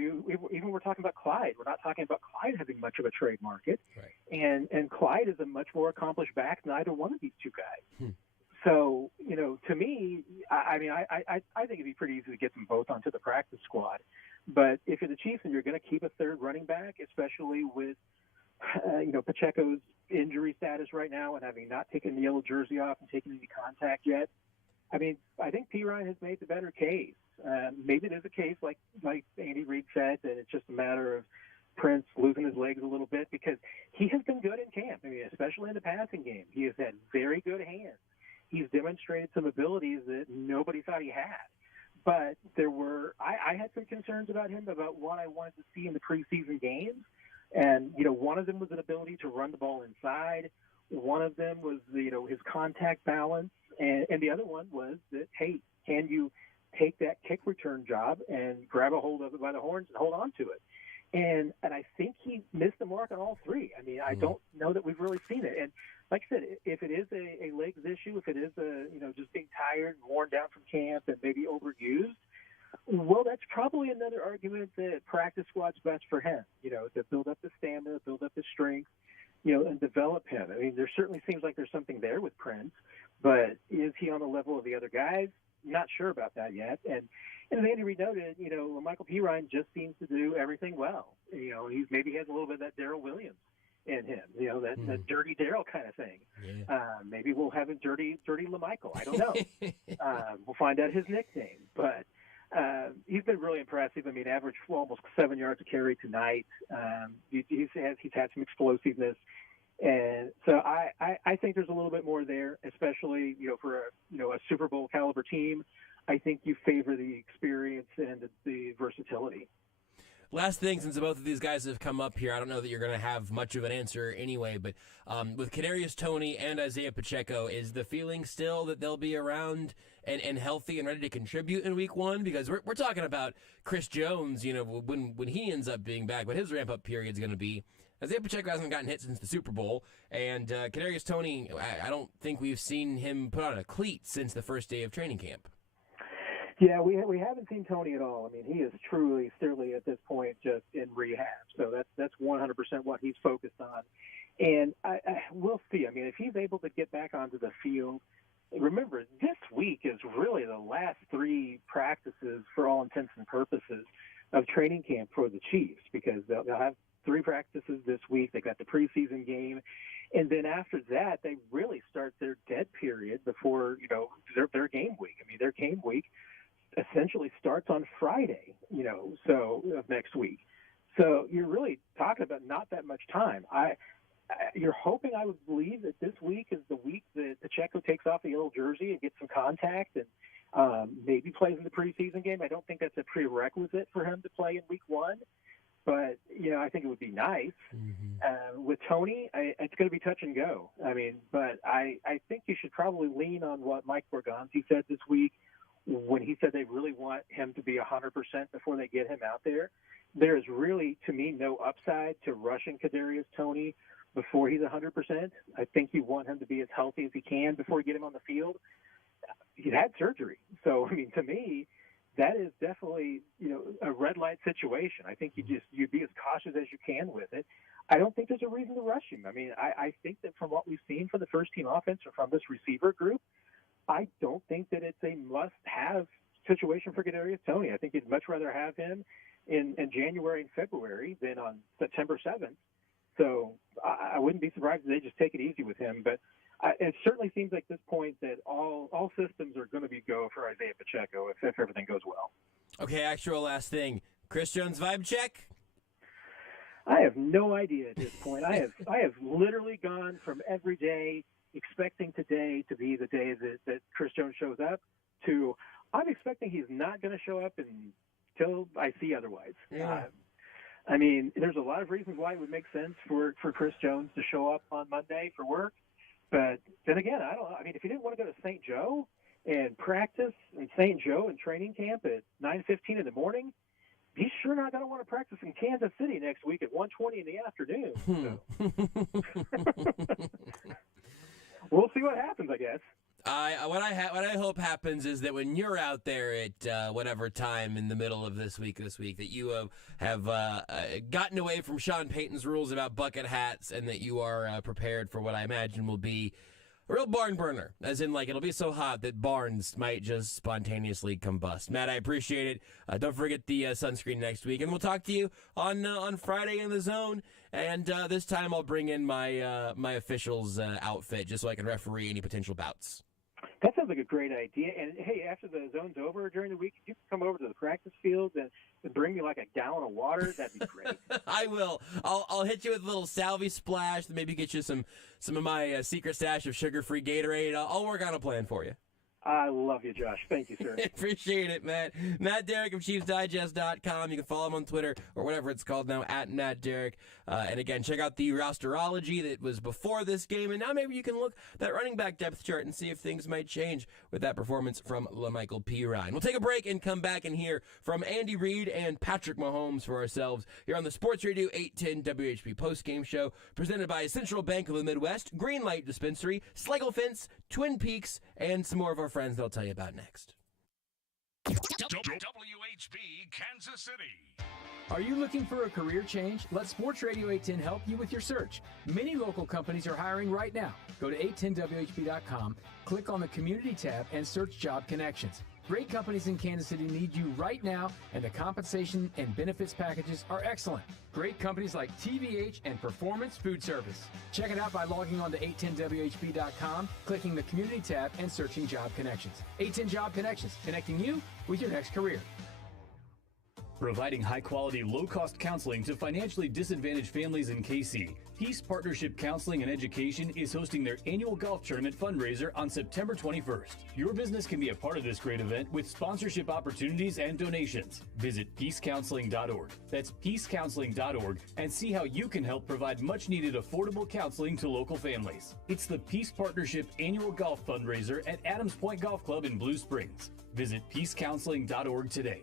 even we're talking about Clyde. We're not talking about Clyde having much of a trade market. Right. And Clyde is a much more accomplished back than either one of these two guys. So, to me, I mean, I think it'd be pretty easy to get them both onto the practice squad. But if you're the Chiefs and you're going to keep a third running back, especially with, Pacheco's injury status right now and having not taken the yellow jersey off and taken any contact yet, I mean, I think P. Ryan has made the better case. Maybe there's a case like Andy Reid said, that it's just a matter of Prince losing his legs a little bit, because he has been good in camp. I mean, especially in the passing game. He has had very good hands. He's demonstrated some abilities that nobody thought he had. But I had some concerns about him, about what I wanted to see in the preseason games. And, one of them was an ability to run the ball inside. One of them was, his contact balance. And the other one was that, hey, can you take that kick return job and grab a hold of it by the horns and hold on to it? And I think he missed the mark on all three. I mean, I don't know that we've really seen it. And like I said, if it is a legs issue, if it is just being tired and worn down from camp and maybe overused, well, that's probably another argument that practice squad's best for him, to build up the stamina, build up the strength, and develop him. I mean, there certainly seems like there's something there with Prince, but is he on the level of the other guys? Not sure about that yet. And as Andy Reid noted, Michael P. Ryan just seems to do everything well. He has a little bit of that Darrell Williams in him, that dirty Darrell kind of thing. Yeah. Maybe we'll have a dirty LaMichael. I don't know. We'll find out his nickname. But he's been really impressive. I mean, averaged almost 7 yards a carry tonight. He's had some explosiveness. And so I think there's a little bit more there, especially, for a Super Bowl caliber team. I think you favor the experience and the versatility. Last thing, since both of these guys have come up here, I don't know that you're going to have much of an answer anyway, but with Kadarius Toney and Isaiah Pacheco, is the feeling still that they'll be around and healthy and ready to contribute in week one? Because we're talking about Chris Jones, when he ends up being back, what his ramp-up period is going to be. Isaiah Pacheco hasn't gotten hit since the Super Bowl, and Kadarius Toney, I don't think we've seen him put on a cleat since the first day of training camp. Yeah, we haven't seen Toney at all. I mean, he is truly, still at this point just in rehab. So that's 100% what he's focused on. And we'll see. I mean, if he's able to get back onto the field, remember, this week is really the last three practices for all intents and purposes of training camp for the Chiefs, because they'll have three practices this week. They got the preseason game. And then after that, they really start their dead period before, their game week. I mean, their game week essentially starts on Friday, of next week. So you're really talking about not that much time. You're hoping, I would believe, that this week is the week that Pacheco takes off the yellow jersey and gets some contact and maybe plays in the preseason game. I don't think that's a prerequisite for him to play in week one, but, I think it would be nice. Mm-hmm. With Toney, it's going to be touch and go. I mean, but I think you should probably lean on what Mike Borgonzi said this week, when he said they really want him to be 100% before they get him out there. There is really, to me, no upside to rushing Kadarius Toney before he's 100%. I think you want him to be as healthy as he can before you get him on the field. He's had surgery. So, I mean, to me, that is definitely, a red light situation. I think you be as cautious as you can with it. I don't think there's a reason to rush him. I mean, I think that from what we've seen from the first team offense or from this receiver group, I don't think that it's a must-have situation for Kadarius Toney. I think you'd much rather have him in January and February than on September 7th. So I wouldn't be surprised if they just take it easy with him. But it certainly seems like at this point that all systems are going to be go for Isaiah Pacheco if everything goes well. Okay, actual last thing. Chris Jones vibe check? I have no idea at this point. I have literally gone from every day expecting today to be the day that Chris Jones shows up to I'm expecting he's not going to show up until I see otherwise. Yeah. I mean, there's a lot of reasons why it would make sense for Chris Jones to show up on Monday for work. But then again, I don't know. I mean, if he didn't want to go to St. Joe and practice in St. Joe in training camp at 9:15 in the morning, he's sure not going to want to practice in Kansas City next week at 1:20 in the afternoon. So. We'll see what happens, I guess. What I hope happens is that when you're out there at whatever time in the middle of this week, that you have gotten away from Sean Payton's rules about bucket hats, and that you are prepared for what I imagine will be a real barn burner, as in, like, it'll be so hot that barns might just spontaneously combust. Matt, I appreciate it. Don't forget the sunscreen next week, and we'll talk to you on Friday in the Zone. And this time I'll bring in my my official's outfit just so I can referee any potential bouts. That sounds like a great idea. And, hey, after the Zone's over during the week, if you can come over to the practice field and bring me like a gallon of water, that'd be great. I will. I'll hit you with a little Salvi splash, maybe get you some of my secret stash of sugar-free Gatorade. I'll work on a plan for you. I love you, Josh. Thank you, sir. Appreciate it, Matt. Matt Derrick of ChiefsDigest.com. You can follow him on Twitter, or whatever it's called now, at Matt Derrick. And again, check out the rosterology that was before this game. And now maybe you can look that running back depth chart and see if things might change with that performance from LaMichael Pirine. We'll take a break and come back and hear from Andy Reid and Patrick Mahomes for ourselves here on the Sports Radio 810 WHB postgame show, presented by Central Bank of the Midwest, Greenlight Dispensary, Schlegel Fence, Twin Peaks, and some more of our friends they'll tell you about next. WHB Kansas City. Are you looking for a career change? Let Sports Radio 810 help you with your search. Many local companies are hiring right now. Go to 810WHB.com, click on the Community tab, and search Job Connections. Great companies in Kansas City need you right now, and the compensation and benefits packages are excellent. Great companies like TVH and Performance Food Service. Check it out by logging on to 810WHB.com, clicking the Community tab, and searching Job Connections. 810 Job Connections, connecting you with your next career. Providing high-quality, low-cost counseling to financially disadvantaged families in KC. Peace Partnership Counseling and Education is hosting their annual golf tournament fundraiser on September 21st. Your business can be a part of this great event with sponsorship opportunities and donations. Visit peacecounseling.org. That's peacecounseling.org, and see how you can help provide much-needed affordable counseling to local families. It's the Peace Partnership Annual Golf Fundraiser at Adams Point Golf Club in Blue Springs. Visit peacecounseling.org today.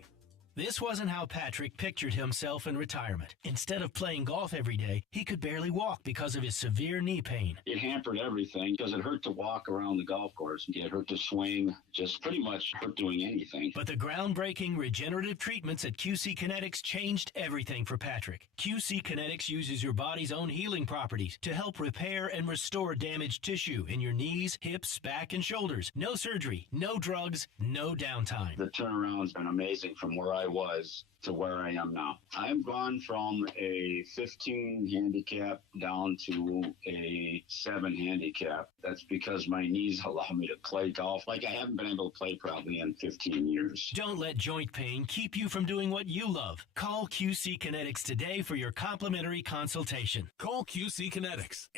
This wasn't how Patrick pictured himself in retirement. Instead of playing golf every day, he could barely walk because of his severe knee pain. It hampered everything because it hurt to walk around the golf course. It hurt to swing, just pretty much hurt doing anything. But the groundbreaking regenerative treatments at QC Kinetics changed everything for Patrick. QC Kinetics uses your body's own healing properties to help repair and restore damaged tissue in your knees, hips, back, and shoulders. No surgery, no drugs, no downtime. The turnaround's been amazing from where I was to where I am now. I've gone from a 15 handicap down to a 7 handicap. That's because my knees allow me to play golf like I haven't been able to play probably in 15 years. Don't let joint pain keep you from doing what you love. Call QC Kinetics today for your complimentary consultation. Call QC Kinetics,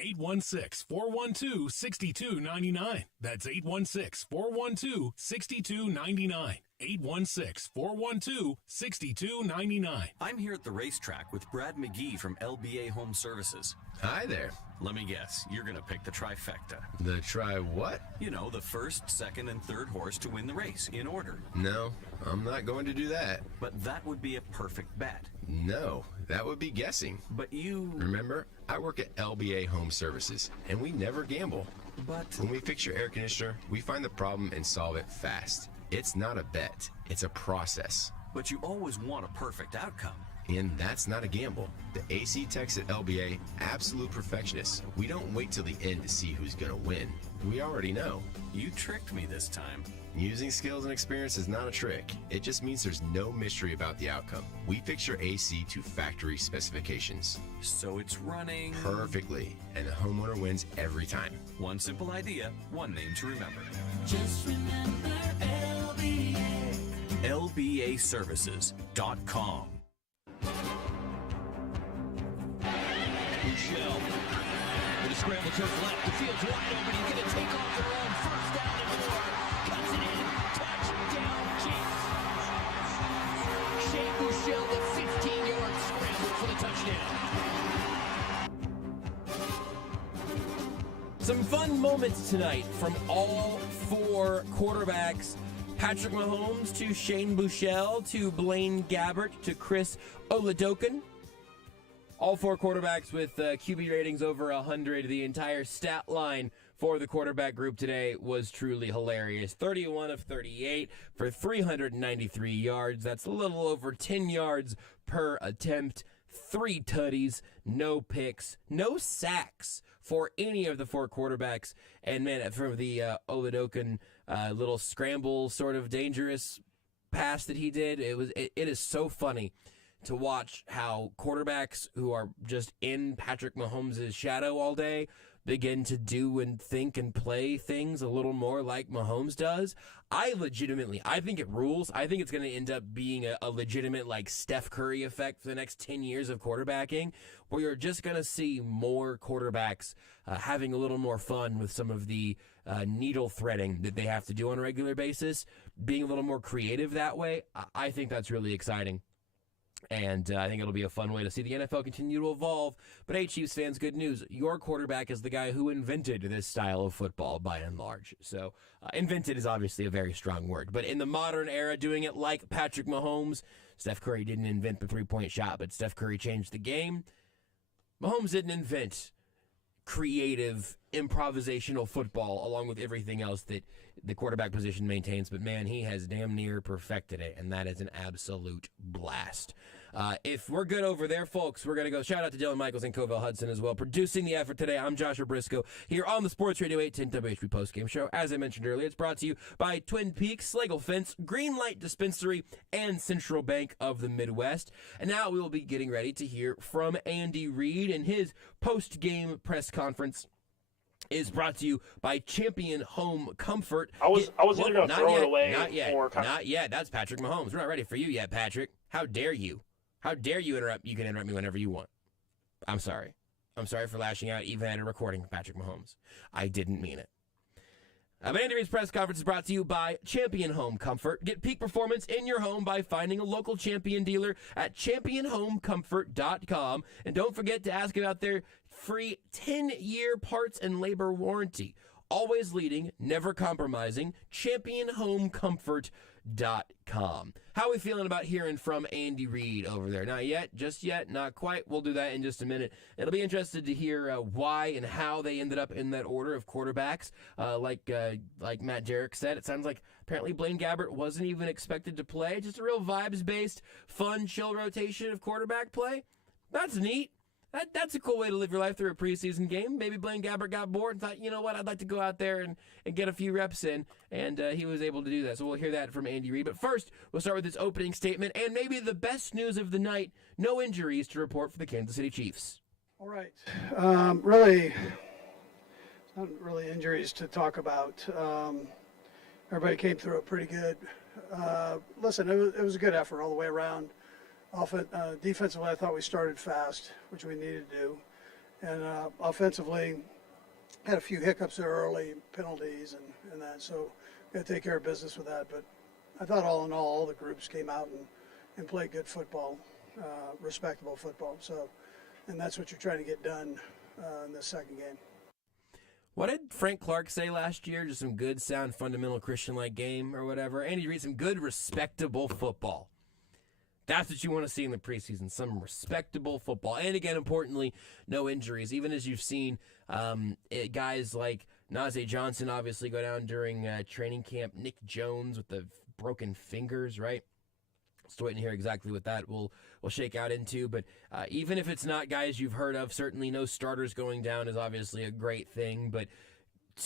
816-412-6299. That's 816-412-6299. 816-412-6299. I'm here at the racetrack with Brad McGee from LBA Home Services. Hi there. Let me guess, you're going to pick the trifecta. The what? You know, the first, second, and third horse to win the race, in order. No, I'm not going to do that. But that would be a perfect bet. No, that would be guessing. But you... Remember, I work at LBA Home Services, and we never gamble. But... When we fix your air conditioner, we find the problem and solve it fast. It's not a bet, it's a process. But you always want a perfect outcome. And that's not a gamble. The AC techs at LBA, absolute perfectionists. We don't wait till the end to see who's gonna win. We already know. You tricked me this time. Using skills and experience is not a trick. It just means there's no mystery about the outcome. We fix your AC to factory specifications. So it's running... perfectly, and the homeowner wins every time. One simple idea, one name to remember. Just remember LBA. LBAservices.com. Michelle with a scramble turf left. The field's wide open. He's going to take off the run. First down and 4. Cuts it in. Touchdown, Chiefs. Shane Michelle, the 15-yard scramble for the Some fun moments tonight from all four quarterbacks. Patrick Mahomes to Shane Buechele to Blaine Gabbert to Chris Oladokun. All four quarterbacks with QB ratings over 100. The entire stat line for the quarterback group today was truly hilarious. 31 of 38 for 393 yards. That's a little over 10 yards per attempt. 3 tutties, no picks, no sacks for any of the four quarterbacks. And man, from the Oladokun little scramble, sort of dangerous pass that he did, it is so funny to watch how quarterbacks who are just in Patrick Mahomes' shadow all day begin to do and think and play things a little more like Mahomes does. I think it rules. I think it's going to end up being a legitimate like Steph Curry effect for the next 10 years of quarterbacking, where you're just going to see more quarterbacks having a little more fun with some of the needle threading that they have to do on a regular basis, being a little more creative that way. I think that's really exciting. And I think it'll be a fun way to see the NFL continue to evolve. But hey, Chiefs fans, good news. Your quarterback is the guy who invented this style of football by and large. So invented is obviously a very strong word. But in the modern era, doing it like Patrick Mahomes, Steph Curry didn't invent the three-point shot, but Steph Curry changed the game. Mahomes didn't invent creative, improvisational football along with everything else that the quarterback position maintains. But man, he has damn near perfected it, and that is an absolute blast. If we're good over there, folks, we're going to go shout out to Dylan Michaels and Covell Hudson as well. Producing the effort today, I'm Joshua Briscoe here on the Sports Radio 810 WHB Postgame Show. As I mentioned earlier, it's brought to you by Twin Peaks, Schlegel Fence, Green Light Dispensary, and Central Bank of the Midwest. And now we will be getting ready to hear from Andy Reid and his post-game press conference is brought to you by Champion Home Comfort. I was either going to throw it away or... Not yet. That's Patrick Mahomes. We're not ready for you yet, Patrick. How dare you? How dare you interrupt? You can interrupt me whenever you want. I'm sorry. I'm sorry for lashing out even at a recording of Patrick Mahomes. I didn't mean it. Andy Reid's press conference is brought to you by Champion Home Comfort. Get peak performance in your home by finding a local Champion dealer at championhomecomfort.com. And don't forget to ask about their free 10-year parts and labor warranty. Always leading, never compromising. championhomecomfort.com. How are we feeling about hearing from Andy Reid over there? Not yet, just yet, not quite. We'll do that in just a minute. It'll be interested to hear why and how they ended up in that order of quarterbacks. Like Matt Jarrett said, it sounds like apparently Blaine Gabbert wasn't even expected to play. Just a real vibes-based, fun, chill rotation of quarterback play. That's neat. That's a cool way to live your life through a preseason game. Maybe Blaine Gabbert got bored and thought, you know what, I'd like to go out there and get a few reps in, and he was able to do that. So we'll hear that from Andy Reid. But first, we'll start with his opening statement, and maybe the best news of the night, no injuries to report for the Kansas City Chiefs. All right. Really, not really injuries to talk about. Everybody came through it pretty good. Listen, it was a good effort all the way around. Defensively, I thought we started fast, which we needed to do. And offensively, had a few hiccups there early, penalties and that. So got to take care of business with that. But I thought all in all the groups came out and played good football, respectable football. So, and that's what you're trying to get done in the second game. What did Frank Clark say last year? Just some good, sound, fundamental Christian-like game or whatever. Andy Reid, some good, respectable football. That's what you want to see in the preseason, some respectable football. And again, importantly, no injuries. Even as you've seen guys like Najee Johnson obviously go down during training camp, Nick Jones with the broken fingers, right? Still waiting to hear exactly what that will shake out into. But even if it's not guys you've heard of, certainly no starters going down is obviously a great thing. But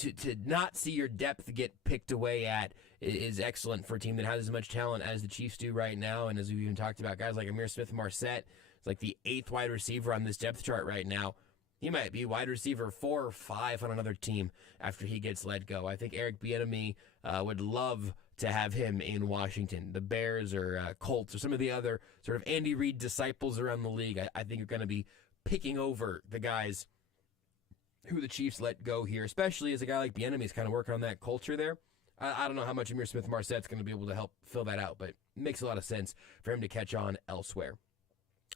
to not see your depth get picked away at is excellent for a team that has as much talent as the Chiefs do right now. And as we've even talked about, guys like Amir Smith-Marset is like the 8th wide receiver on this depth chart right now. He might be wide receiver 4 or 5 on another team after he gets let go. I think Eric Bieniemy would love to have him in Washington. The Bears or Colts or some of the other sort of Andy Reid disciples around the league, I think are going to be picking over the guys who the Chiefs let go here, especially as a guy like Bieniemy is kind of working on that culture there. I don't know how much Amir Smith-Marset's going to be able to help fill that out, but it makes a lot of sense for him to catch on elsewhere.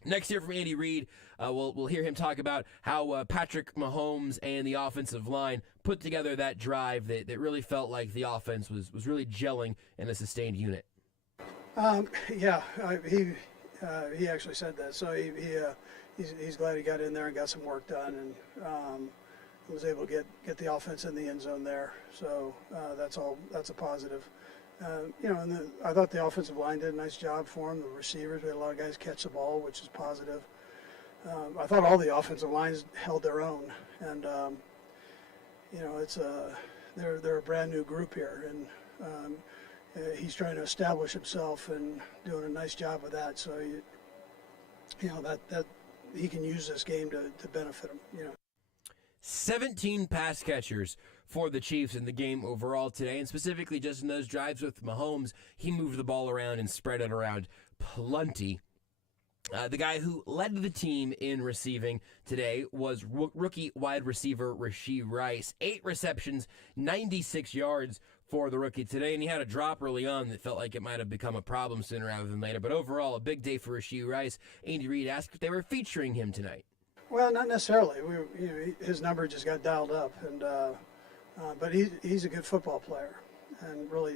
Next year from Andy Reid, we'll hear him talk about how Patrick Mahomes and the offensive line put together that drive that really felt like the offense was really gelling in a sustained unit. He actually said that. So he's glad he got in there and got some work done, and was able to get the offense in the end zone there. So that's a positive. I thought the offensive line did a nice job for him. The receivers, we had a lot of guys catch the ball, which is positive. I thought all the offensive lines held their own, and they're a brand new group here, and he's trying to establish himself and doing a nice job with that. So that he can use this game to benefit him. 17 pass catchers for the Chiefs in the game overall today, and specifically just in those drives with Mahomes, he moved the ball around and spread it around plenty. The guy who led the team in receiving today was rookie wide receiver Rashee Rice. 8 receptions, 96 yards for the rookie today, and he had a drop early on that felt like it might have become a problem sooner rather than later. But overall, a big day for Rashee Rice. Andy Reid asked if they were featuring him tonight. Well, not necessarily. His number just got dialed up, and but he's a good football player, and really,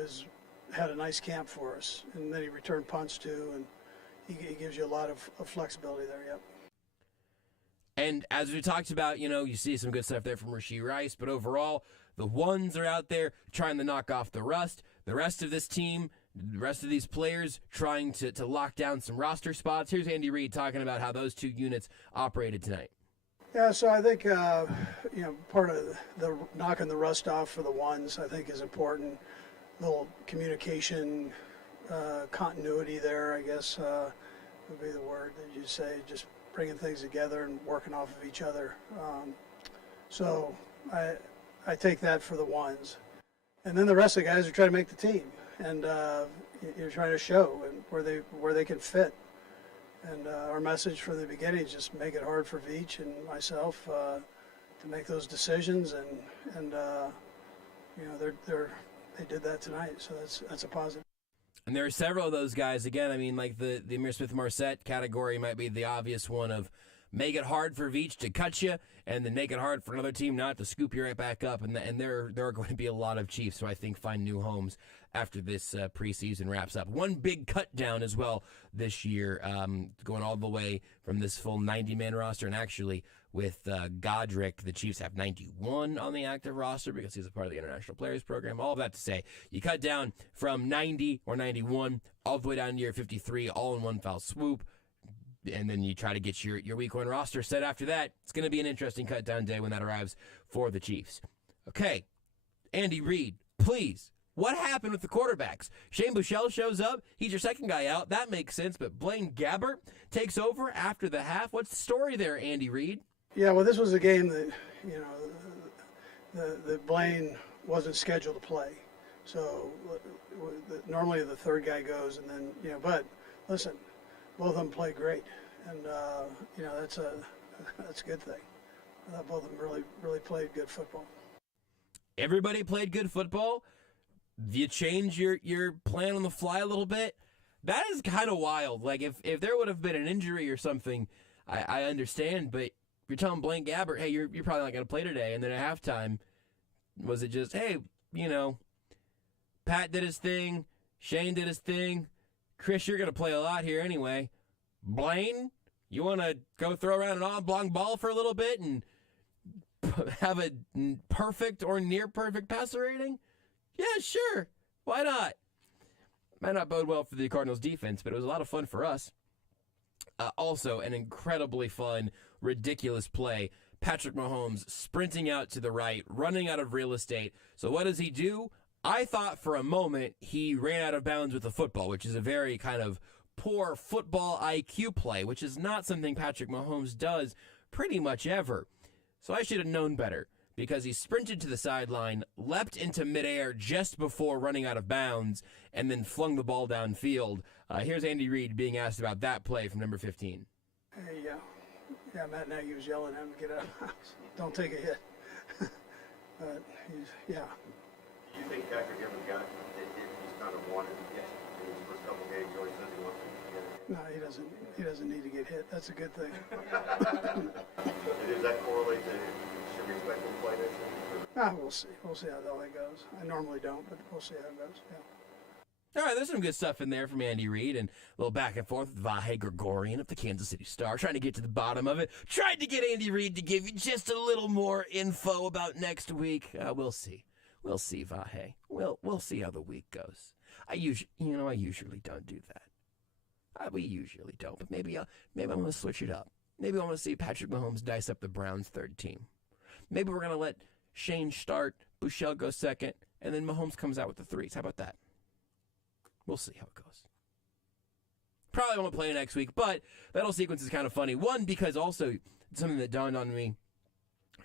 has had a nice camp for us. And then he returned punts too, and he gives you a lot of flexibility there. Yep. And as we talked about, you see some good stuff there from Rashee Rice, but overall, the ones are out there trying to knock off the rust. The rest of this team, the rest of these players trying to lock down some roster spots. Here's Andy Reid talking about how those two units operated tonight. Yeah, so I think, part of the knocking the rust off for the ones, I think, is important. Little communication, continuity there, I guess, would be the word that you say, just bringing things together and working off of each other. So I take that for the ones. And then the rest of the guys are trying to make the team. And you're trying to show where they can fit. And our message from the beginning is just make it hard for Veach and myself to make those decisions, and they did that tonight, so that's a positive. And there are several of those guys. Again, I mean, like the Amir Smith-Marset category might be the obvious one of make it hard for Veach to cut you, and then make it hard for another team not to scoop you right back up. And there are going to be a lot of Chiefs who I think find new homes after this preseason wraps up. One big cut down as well this year, going all the way from this full 90-man roster. And actually, with Godric, the Chiefs have 91 on the active roster because he's a part of the International Players Program. All of that to say, you cut down from 90 or 91 all the way down to your 53, all in one foul swoop. And then you try to get your week one roster set after that. It's going to be an interesting cut down day when that arrives for the Chiefs. Okay, Andy Reid, please. What happened with the quarterbacks? Shane Buechele shows up. He's your second guy out. That makes sense. But Blaine Gabbert takes over after the half. What's the story there, Andy Reid? Yeah, well, this was a game that, the Blaine wasn't scheduled to play. So normally the third guy goes, and then, but listen, both of them played great. And, that's a good thing. I thought both of them really played good football. Everybody played good football? You change your plan on the fly a little bit? That is kind of wild. Like, if there would have been an injury or something, I understand, but you're telling Blaine Gabbert, hey, you're probably not going to play today, and then at halftime, was it just, hey, Pat did his thing, Shane did his thing, Chris, you're going to play a lot here anyway. Blaine, you want to go throw around an oblong ball for a little bit and have a perfect or near perfect passer rating? Yeah, sure. Why not? Might not bode well for the Cardinals defense, but it was a lot of fun for us. Also, an incredibly fun, ridiculous play. Patrick Mahomes sprinting out to the right, running out of real estate. So what does he do? I thought for a moment he ran out of bounds with the football, which is a very kind of poor football IQ play, which is not something Patrick Mahomes does pretty much ever. So I should have known better, because he sprinted to the sideline, leapt into midair just before running out of bounds, and then flung the ball downfield. Here's Andy Reid being asked about that play from number 15. Hey, yeah, Matt Nagy was yelling at him to get out of the house. Don't take a hit. But yeah. Do you think Patrick ever got that he's kind of wanted to get in his first couple games? He always says he wants to No, he doesn't. He doesn't need to get hit. That's a good thing. Does that correlate to should we expect him to play next year? We'll see. We'll see how that goes. I normally don't, but we'll see how it goes. Yeah. All right, there's some good stuff in there from Andy Reid and a little back and forth with Vahe Gregorian of the Kansas City Star, trying to get to the bottom of it. Tried to get Andy Reid to give you just a little more info about next week. We'll see. We'll see, Vahe. We'll see how the week goes. I usually don't do that. We usually don't, but maybe I'm going to switch it up. Maybe I want to see Patrick Mahomes dice up the Browns' third team. Maybe we're going to let Shane start, Bouchel go second, and then Mahomes comes out with the threes. How about that? We'll see how it goes. Probably won't play next week, but that whole sequence is kind of funny. One, because also something that dawned on me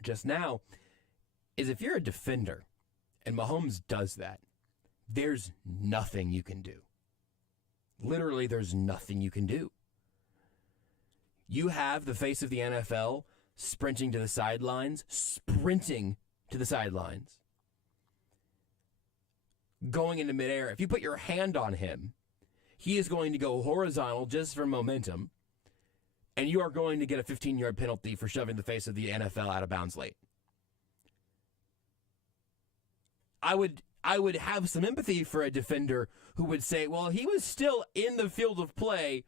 just now is if you're a defender and Mahomes does that, there's nothing you can do. Literally, there's nothing you can do. You have the face of the NFL sprinting to the sidelines, going into midair. If you put your hand on him, he is going to go horizontal just for momentum, and you are going to get a 15-yard penalty for shoving the face of the NFL out of bounds late. I would have some empathy for a defender who would say, well, he was still in the field of play.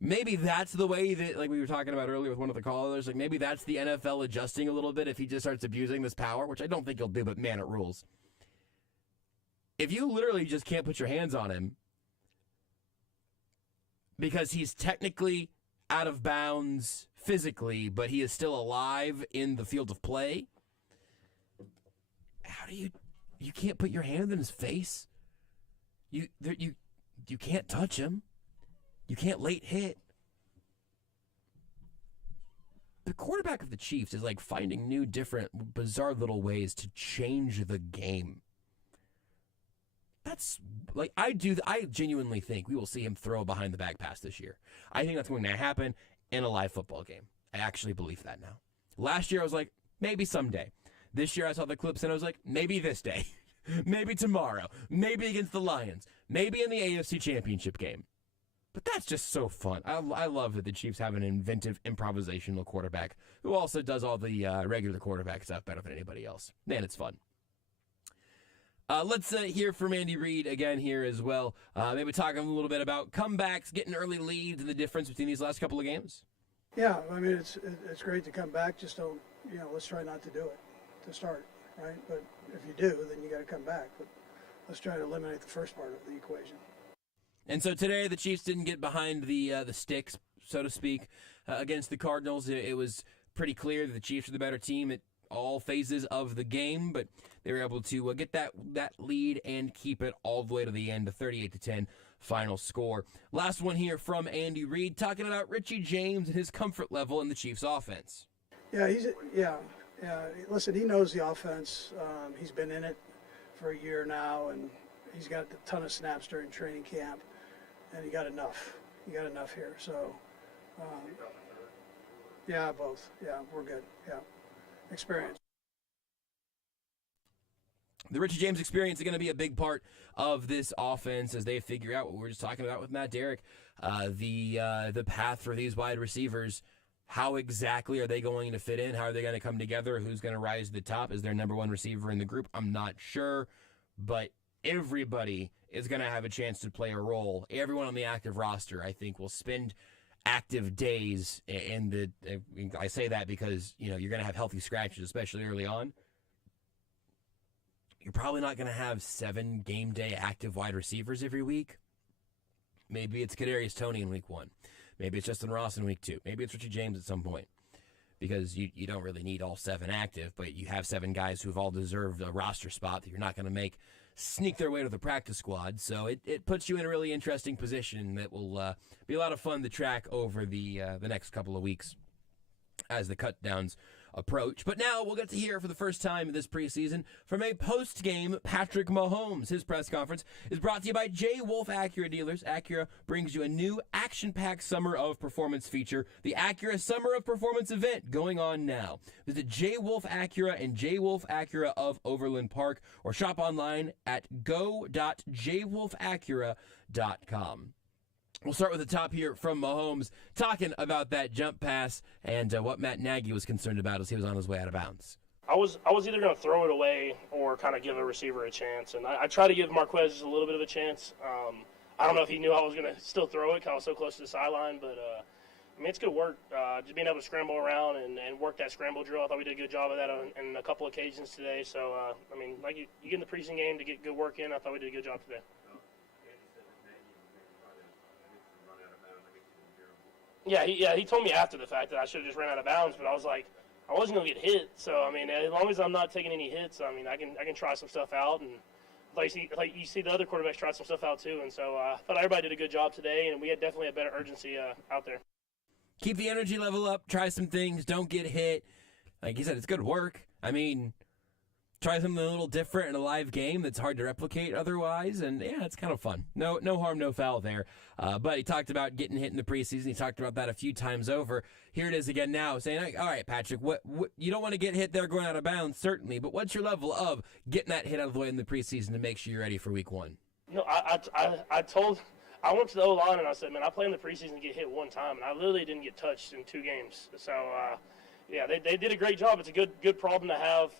Maybe that's the way that, like we were talking about earlier with one of the callers, like maybe that's the NFL adjusting a little bit if he just starts abusing this power, which I don't think he'll do, but man, it rules. If you literally just can't put your hands on him because he's technically out of bounds physically, but he is still alive in the field of play, how do you can't put your hand in his face? You can't touch him. You can't late hit. The quarterback of the Chiefs is like finding new, different, bizarre little ways to change the game. That's like I genuinely think we will see him throw a behind the back pass this year. I think that's going to happen in a live football game. I actually believe that now. Last year I was like, maybe someday. This year I saw the clips and I was like, maybe this day. Maybe tomorrow. Maybe against the Lions. Maybe in the AFC Championship game. But that's just so fun. I love that the Chiefs have an inventive, improvisational quarterback who also does all the regular quarterback stuff better than anybody else. Man, it's fun. Let's hear from Andy Reid again here as well. Maybe talk a little bit about comebacks, getting early leads, and the difference between these last couple of games. Yeah, I mean, it's great to come back. Just don't, let's try not to do it to start, right? But if you do, then you got to come back. But let's try to eliminate the first part of the equation. And so today the Chiefs didn't get behind the sticks, so to speak, against the Cardinals. It was pretty clear that the Chiefs are the better team at all phases of the game, but they were able to get that lead and keep it all the way to the end, the 38-10 final score. Last one here from Andy Reid, talking about Richie James and his comfort level in the Chiefs' offense. Yeah. Listen, he knows the offense. He's been in it for a year now, and he's got a ton of snaps during training camp, and he got enough. He got enough here. So, both. Yeah, we're good. Yeah. Experience. The Richie James experience is going to be a big part of this offense as they figure out what we were just talking about with Matt Derrick, the path for these wide receivers. How exactly are they going to fit in? How are they going to come together? Who's going to rise to the top as their number one receiver in the group? I'm not sure, but everybody is going to have a chance to play a role. Everyone on the active roster, I think, will spend active days I say that because, you're going to have healthy scratches, especially early on. You're probably not going to have 7 game day active wide receivers every week. Maybe it's Kadarius Toney in week 1. Maybe it's Justin Ross in week 2. Maybe it's Richie James at some point. Because you don't really need all 7 active, but you have 7 guys who've all deserved a roster spot that you're not going to make sneak their way to the practice squad. So it puts you in a really interesting position that will be a lot of fun to track over the next couple of weeks as the cut downs approach. But now we'll get to hear for the first time this preseason from a post-game Patrick Mahomes. His press conference is brought to you by J. Wolf Acura Dealers. Acura brings you a new action-packed Summer of Performance feature, the Acura Summer of Performance event going on now. Visit J. Wolf Acura and J. Wolf Acura of Overland Park or shop online at go.jwolfacura.com. We'll start with the top here from Mahomes, talking about that jump pass and what Matt Nagy was concerned about as he was on his way out of bounds. I was either going to throw it away or kind of give a receiver a chance, and I tried to give Marquez just a little bit of a chance. I don't know if he knew I was going to still throw it because I was so close to the sideline, but I mean, it's good work. Just being able to scramble around and work that scramble drill, I thought we did a good job of that on a couple occasions today. So, I mean, like you get in the preseason game to get good work in, I thought we did a good job today. Yeah, he told me after the fact that I should have just ran out of bounds, but I was like, I wasn't going to get hit. So, I mean, as long as I'm not taking any hits, I mean, I can try some stuff out. And like you see the other quarterbacks try some stuff out too. And so I thought everybody did a good job today, and we had definitely a better urgency out there. Keep the energy level up, try some things, don't get hit. Like you said, it's good work. I mean, try something a little different in a live game that's hard to replicate otherwise, and yeah, it's kind of fun. No harm, no foul there. But he talked about getting hit in the preseason. He talked about that a few times over. Here it is again now, saying, all right, Patrick, what you don't want to get hit there going out of bounds, certainly, but what's your level of getting that hit out of the way in the preseason to make sure you're ready for week one? No, I went to the O-line and I said, man, I played in the preseason to get hit one time, and I literally didn't get touched in 2 games. So, yeah, they did a great job. It's a good problem to have.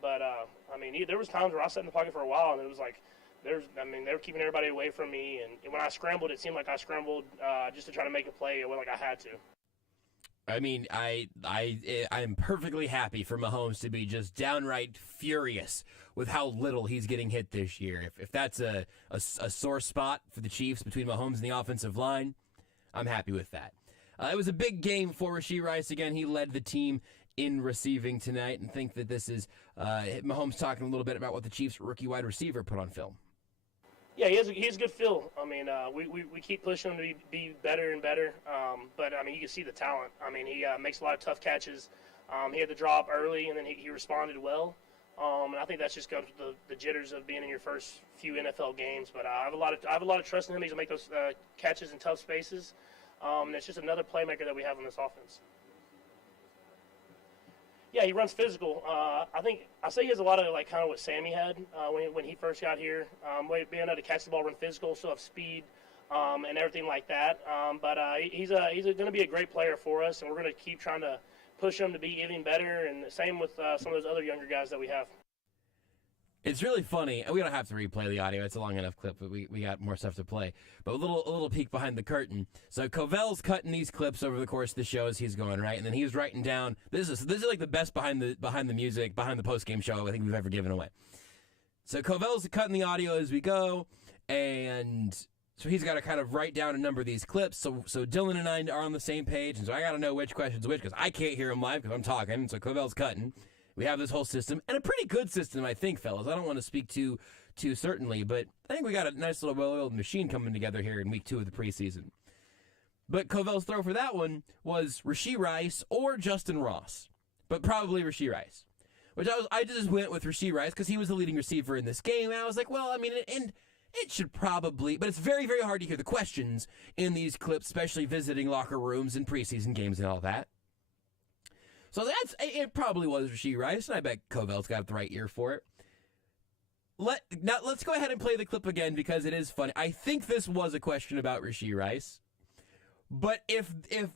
But I mean, there was times where I sat in the pocket for a while, and it was like, they were keeping everybody away from me. And when I scrambled, it seemed like I scrambled just to try to make a play. It went like I had to. I mean, I'm perfectly happy for Mahomes to be just downright furious with how little he's getting hit this year. If that's a sore spot for the Chiefs between Mahomes and the offensive line, I'm happy with that. It was a big game for Rashee Rice. Again, he led the team in receiving tonight, and think that this is Mahomes talking a little bit about what the Chiefs' rookie wide receiver put on film. Yeah, he has a good feel. I mean, we keep pushing him to be better and better. But, I mean, you can see the talent. I mean, he makes a lot of tough catches. He had the drop early, and then he responded well. And I think that's just comes with the jitters of being in your first few NFL games. But I have a lot of trust in him. He's going to make those catches in tough spaces. And it's just another playmaker that we have on this offense. Yeah, he runs physical. I say he has a lot of like kind of what Sammy had when he first got here. Being able to catch the ball, run physical, still have speed, and everything like that. But he's going to be a great player for us, and we're going to keep trying to push him to be even better. And the same with some of those other younger guys that we have. It's really funny. We don't have to replay the audio. It's a long enough clip, but we got more stuff to play. But a little peek behind the curtain. So Covell's cutting these clips over the course of the show as he's going, right? And then he's writing down. This is like the best behind the music, behind the postgame show I think we've ever given away. So Covell's cutting the audio as we go, and so he's got to kind of write down a number of these clips. So Dylan and I are on the same page, and so I got to know which question's which because I can't hear him live because I'm talking. So Covell's cutting. We have this whole system, and a pretty good system, I think, fellas. I don't want to speak too certainly, but I think we got a nice little well-oiled machine coming together here in week 2 of the preseason. But Covell's throw for that one was Rashee Rice or Justin Ross, but probably Rashee Rice. Which I just went with Rashee Rice because he was the leading receiver in this game, and I was like, well, I mean, and it should probably, but it's very, very hard to hear the questions in these clips, especially visiting locker rooms and preseason games and all that. So it probably was Rashee Rice, and I bet Covell's got the right ear for it. Let's go ahead and play the clip again because it is funny. I think this was a question about Rashee Rice, but if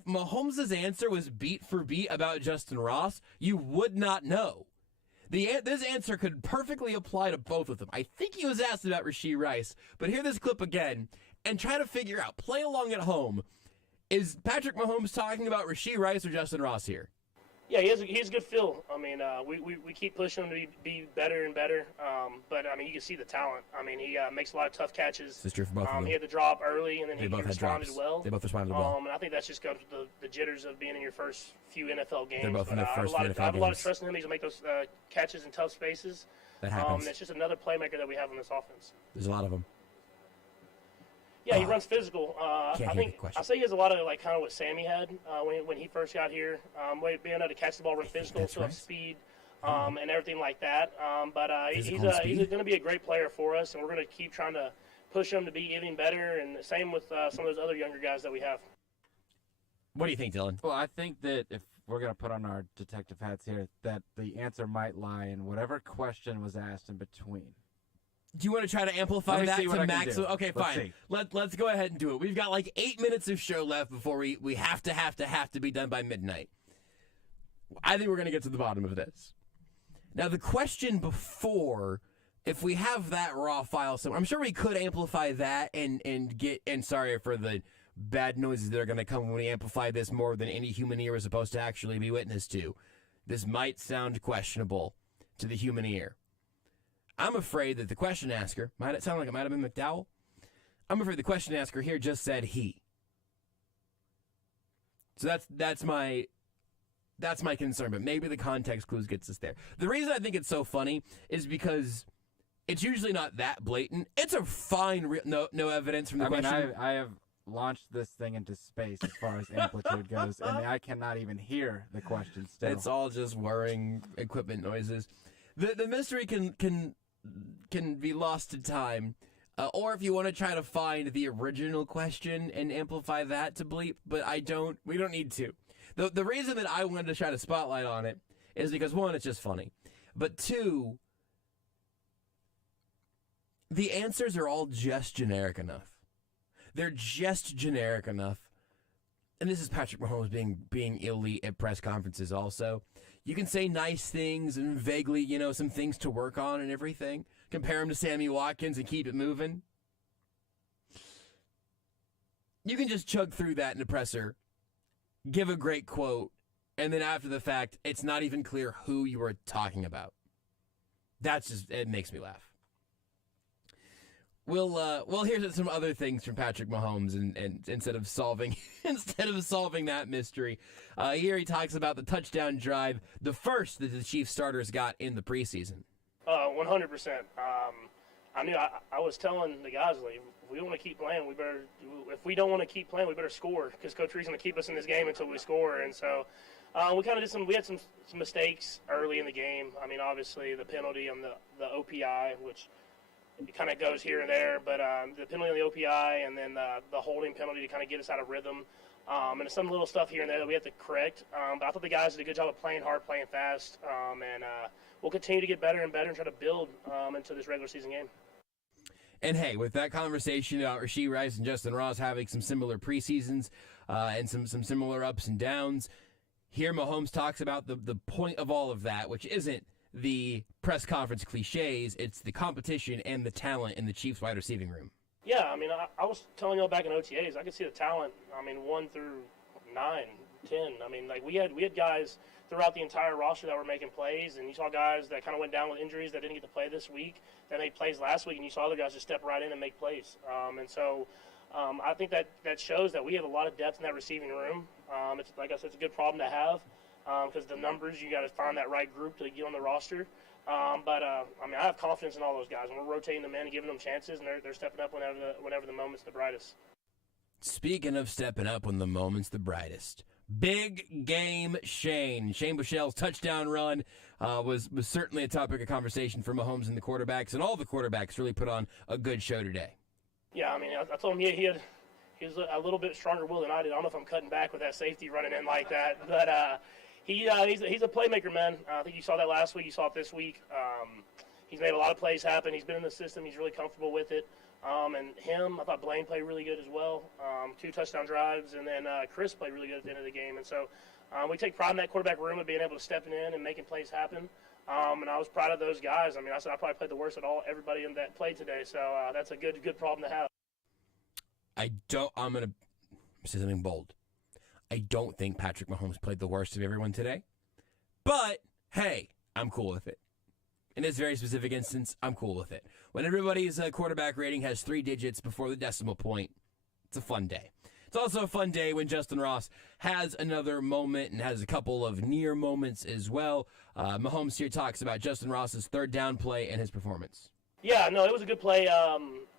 Mahomes' answer was beat for beat about Justin Ross, you would not know. This answer could perfectly apply to both of them. I think he was asked about Rashee Rice, but hear this clip again and try to figure out, play along at home, is Patrick Mahomes talking about Rashee Rice or Justin Ross here? Yeah, he has a good feel. I mean, we keep pushing him to be better and better. But, I mean, you can see the talent. I mean, he makes a lot of tough catches. This is true for both of them. He had the drop early, and then he both responded had drops. well. They both responded well. And I think that's just comes with the jitters of being in your first few NFL games. They're both in their first few NFL games. I have a lot of trust in him. He's going to make those catches in tough spaces. That happens. It's just another playmaker that we have on this offense. There's a lot of them. Yeah, he runs physical. I say he has a lot of like kind of what Sammy had when he first got here. Being able to catch the ball, run physical, still have speed, and everything like that. But he's going to be a great player for us, and we're going to keep trying to push him to be even better. And the same with some of those other younger guys that we have. What do you think, Dylan? Well, I think that if we're going to put on our detective hats here, that the answer might lie in whatever question was asked in between. Do you want to try to amplify Let me that see what to I can maximum? do. Okay, Let's fine. see. Let's go ahead and do it. We've got like 8 minutes of show left before we have to be done by midnight. I think we're going to get to the bottom of this. Now, the question before, if we have that raw file somewhere, I'm sure we could amplify that and sorry for the bad noises that are going to come when we amplify this more than any human ear is supposed to actually be witness to. This might sound questionable to the human ear. I'm afraid that the question asker, might it sound like it might have been McDowell? I'm afraid the question asker here just said he. So that's my concern, but maybe the context clues gets us there. The reason I think it's so funny is because it's usually not that blatant. It's a fine, no evidence from the question. I have launched this thing into space as far as amplitude goes, and I cannot even hear the question still. It's all just whirring equipment noises. The mystery can be lost to time, or if you want to try to find the original question and amplify that to bleep, but we don't need to. The reason that I wanted to try to spotlight on it is because, one, it's just funny, but two, the answers are all just generic enough. They're just generic enough. And this is Patrick Mahomes being elite at press conferences also. You can say nice things and vaguely, some things to work on and everything. Compare him to Sammy Watkins and keep it moving. You can just chug through that in a presser, give a great quote, and then after the fact, it's not even clear who you were talking about. It makes me laugh. We'll hear some other things from Patrick Mahomes, and instead of solving that mystery, here he talks about the touchdown drive, the first that the Chiefs starters got in the preseason. 100%. I was telling the guys, like, if we want to keep playing, we better. If we don't want to keep playing, we better score, because Coach Reed's going to keep us in this game until we score. And so we kind of did we had some mistakes early in the game. I mean, obviously the penalty on the OPI, which it kind of goes here and there, but the penalty on the OPI and then the holding penalty to kind of get us out of rhythm. And some little stuff here and there that we have to correct. But I thought the guys did a good job of playing hard, playing fast, and we'll continue to get better and better and try to build into this regular season game. And hey, with that conversation about Rashee Rice and Justin Ross having some similar preseasons and some similar ups and downs, here Mahomes talks about the point of all of that, which isn't the press conference cliches, it's the competition and the talent in the Chiefs wide receiving room. Yeah, I mean, I was telling y'all back in OTAs, I could see the talent, 1 through 9, 10. I mean, like, we had guys throughout the entire roster that were making plays, and you saw guys that kind of went down with injuries that didn't get to play this week, that made plays last week, and you saw other guys just step right in and make plays. And so I think that shows that we have a lot of depth in that receiving room. It's, like I said, it's a good problem to have. Because the numbers, you got to find that right group to get on the roster. But I have confidence in all those guys, and we're rotating them in and giving them chances, and they're stepping up whenever the moment's the brightest. Speaking of stepping up when the moment's the brightest, big game Shane Buechele's touchdown run was certainly a topic of conversation for Mahomes and the quarterbacks, and all the quarterbacks really put on a good show today. Yeah, I told him he was a little bit stronger will than I did. I don't know if I'm cutting back with that safety running in like that, but he's a playmaker, man. I think you saw that last week. You saw it this week. He's made a lot of plays happen. He's been in the system. He's really comfortable with it. And I thought Blaine played really good as well. 2 touchdown drives, and then Chris played really good at the end of the game. And so we take pride in that quarterback room of being able to step in and making plays happen. And I was proud of those guys. I said I probably played the worst at everybody in that played today. So that's a good problem to have. I'm going to say something bold. I don't think Patrick Mahomes played the worst of everyone today. But, hey, I'm cool with it. In this very specific instance, I'm cool with it. When everybody's quarterback rating has 3 digits before the decimal point, it's a fun day. It's also a fun day when Justin Ross has another moment and has a couple of near moments as well. Mahomes here talks about Justin Ross's third down play and his performance. Yeah, no, it was a good play.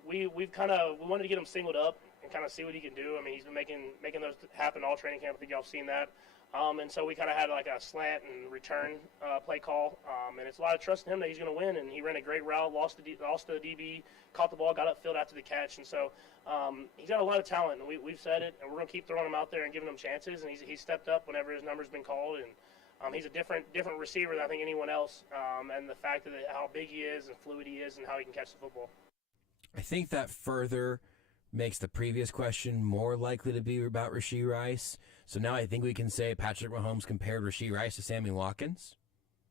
We wanted to get him singled up and kind of see what he can do. He's been making those happen all training camp. I think y'all have seen that. And so we kind of had like a slant and return play call. And it's a lot of trust in him that he's going to win. And he ran a great route, lost to the DB, caught the ball, got upfield after the catch. And so he's got a lot of talent. And we've said it, and we're going to keep throwing him out there and giving him chances. And he's stepped up whenever his number's been called. And He's a different receiver than I think anyone else, and the fact that how big he is and fluid he is and how he can catch the football. I think that further makes the previous question more likely to be about Rashee Rice. So now I think we can say Patrick Mahomes compared Rashee Rice to Sammy Watkins,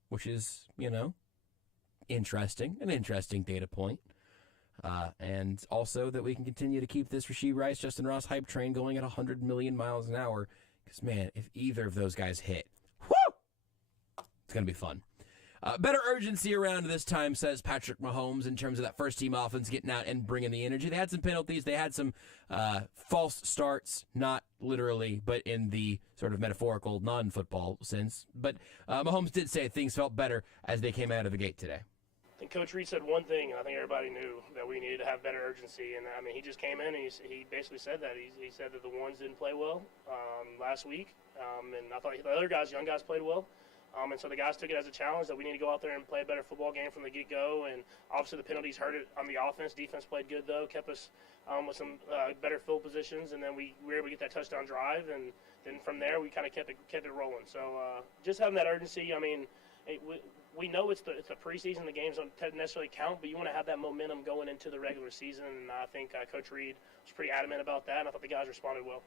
which is, an interesting data point. And also that we can continue to keep this Rashee Rice, Justin Ross hype train going at 100 million miles an hour. Because, man, if either of those guys hit, it's going to be fun. Better urgency around this time, says Patrick Mahomes, in terms of that first-team offense getting out and bringing the energy. They had some penalties. They had some false starts, not literally, but in the sort of metaphorical, non-football sense. But Mahomes did say things felt better as they came out of the gate today. I think Coach Reed said one thing, and I think everybody knew that we needed to have better urgency. And, I mean, he just came in and he basically said that. He said that the ones didn't play well last week, and I thought the other guys, young guys, played well. And so the guys took it as a challenge that we need to go out there and play a better football game from the get-go. And obviously the penalties hurt it on the offense. Defense played good, though, kept us with some better field positions. And then we were able to get that touchdown drive. And then from there we kind of kept it rolling. So just having that urgency, I mean, we know it's the preseason. The games don't necessarily count, but you want to have that momentum going into the regular season. And I think Coach Reed was pretty adamant about that, and I thought the guys responded well.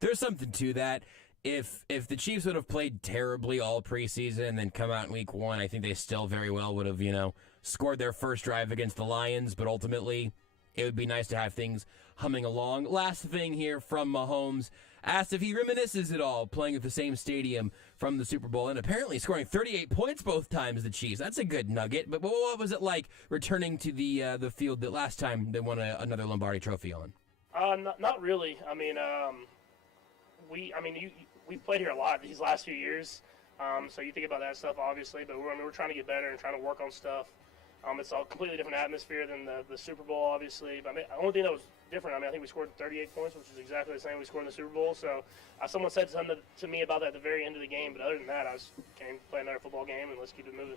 There's something to that. If the Chiefs would have played terribly all preseason and then come out in week one, I think they still very well would have, scored their first drive against the Lions. But ultimately, it would be nice to have things humming along. Last thing here from Mahomes. Asked if he reminisces at all playing at the same stadium from the Super Bowl and apparently scoring 38 points both times, the Chiefs. That's a good nugget. But what was it like returning to the field that last time they won another Lombardi trophy on? Not really. I mean, we've played here a lot these last few years, so you think about that stuff, obviously, but we're trying to get better and trying to work on stuff. It's a completely different atmosphere than the Super Bowl, obviously, but the only thing that was different, I think we scored 38 points, which is exactly the same we scored in the Super Bowl, so someone said something to me about that at the very end of the game, but other than that, I was came to play another football game, and let's keep it moving.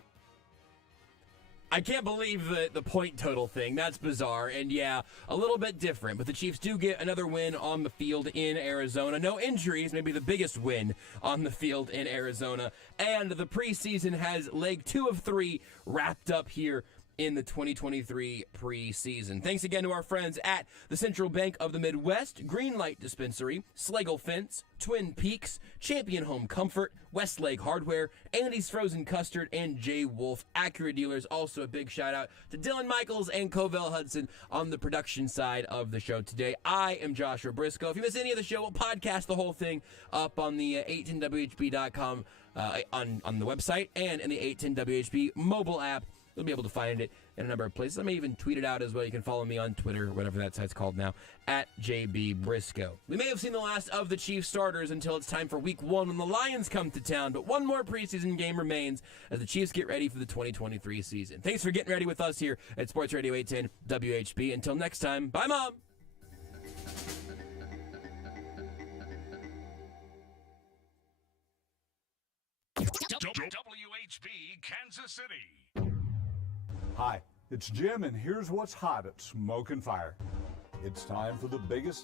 I can't believe the point total thing. That's bizarre. And yeah, a little bit different. But the Chiefs do get another win on the field in Arizona. No injuries, maybe the biggest win on the field in Arizona. And the preseason has leg 2 of 3 wrapped up here in the 2023 preseason. Thanks again to our friends at the Central Bank of the Midwest, Greenlight Dispensary, Slagle Fence, Twin Peaks, Champion Home Comfort, Westlake Hardware, Andy's Frozen Custard, and J. Wolf Acura Dealers. Also a big shout out to Dylan Michaels and Covell Hudson on the production side of the show today. I am Joshua Briscoe. If you miss any of the show, we'll podcast the whole thing up on the 810WHB.com on the website and in the 810WHB mobile app. You'll be able to find it in a number of places. I may even tweet it out as well. You can follow me on Twitter, whatever that site's called now, at JB Briscoe. We may have seen the last of the Chiefs starters until it's time for week 1 when the Lions come to town, but one more preseason game remains as the Chiefs get ready for the 2023 season. Thanks for getting ready with us here at Sports Radio 810 WHB. Until next time, bye, Mom! WHB Kansas City. Hi, it's Jim, and here's what's hot at Smoke and Fire. It's time for the biggest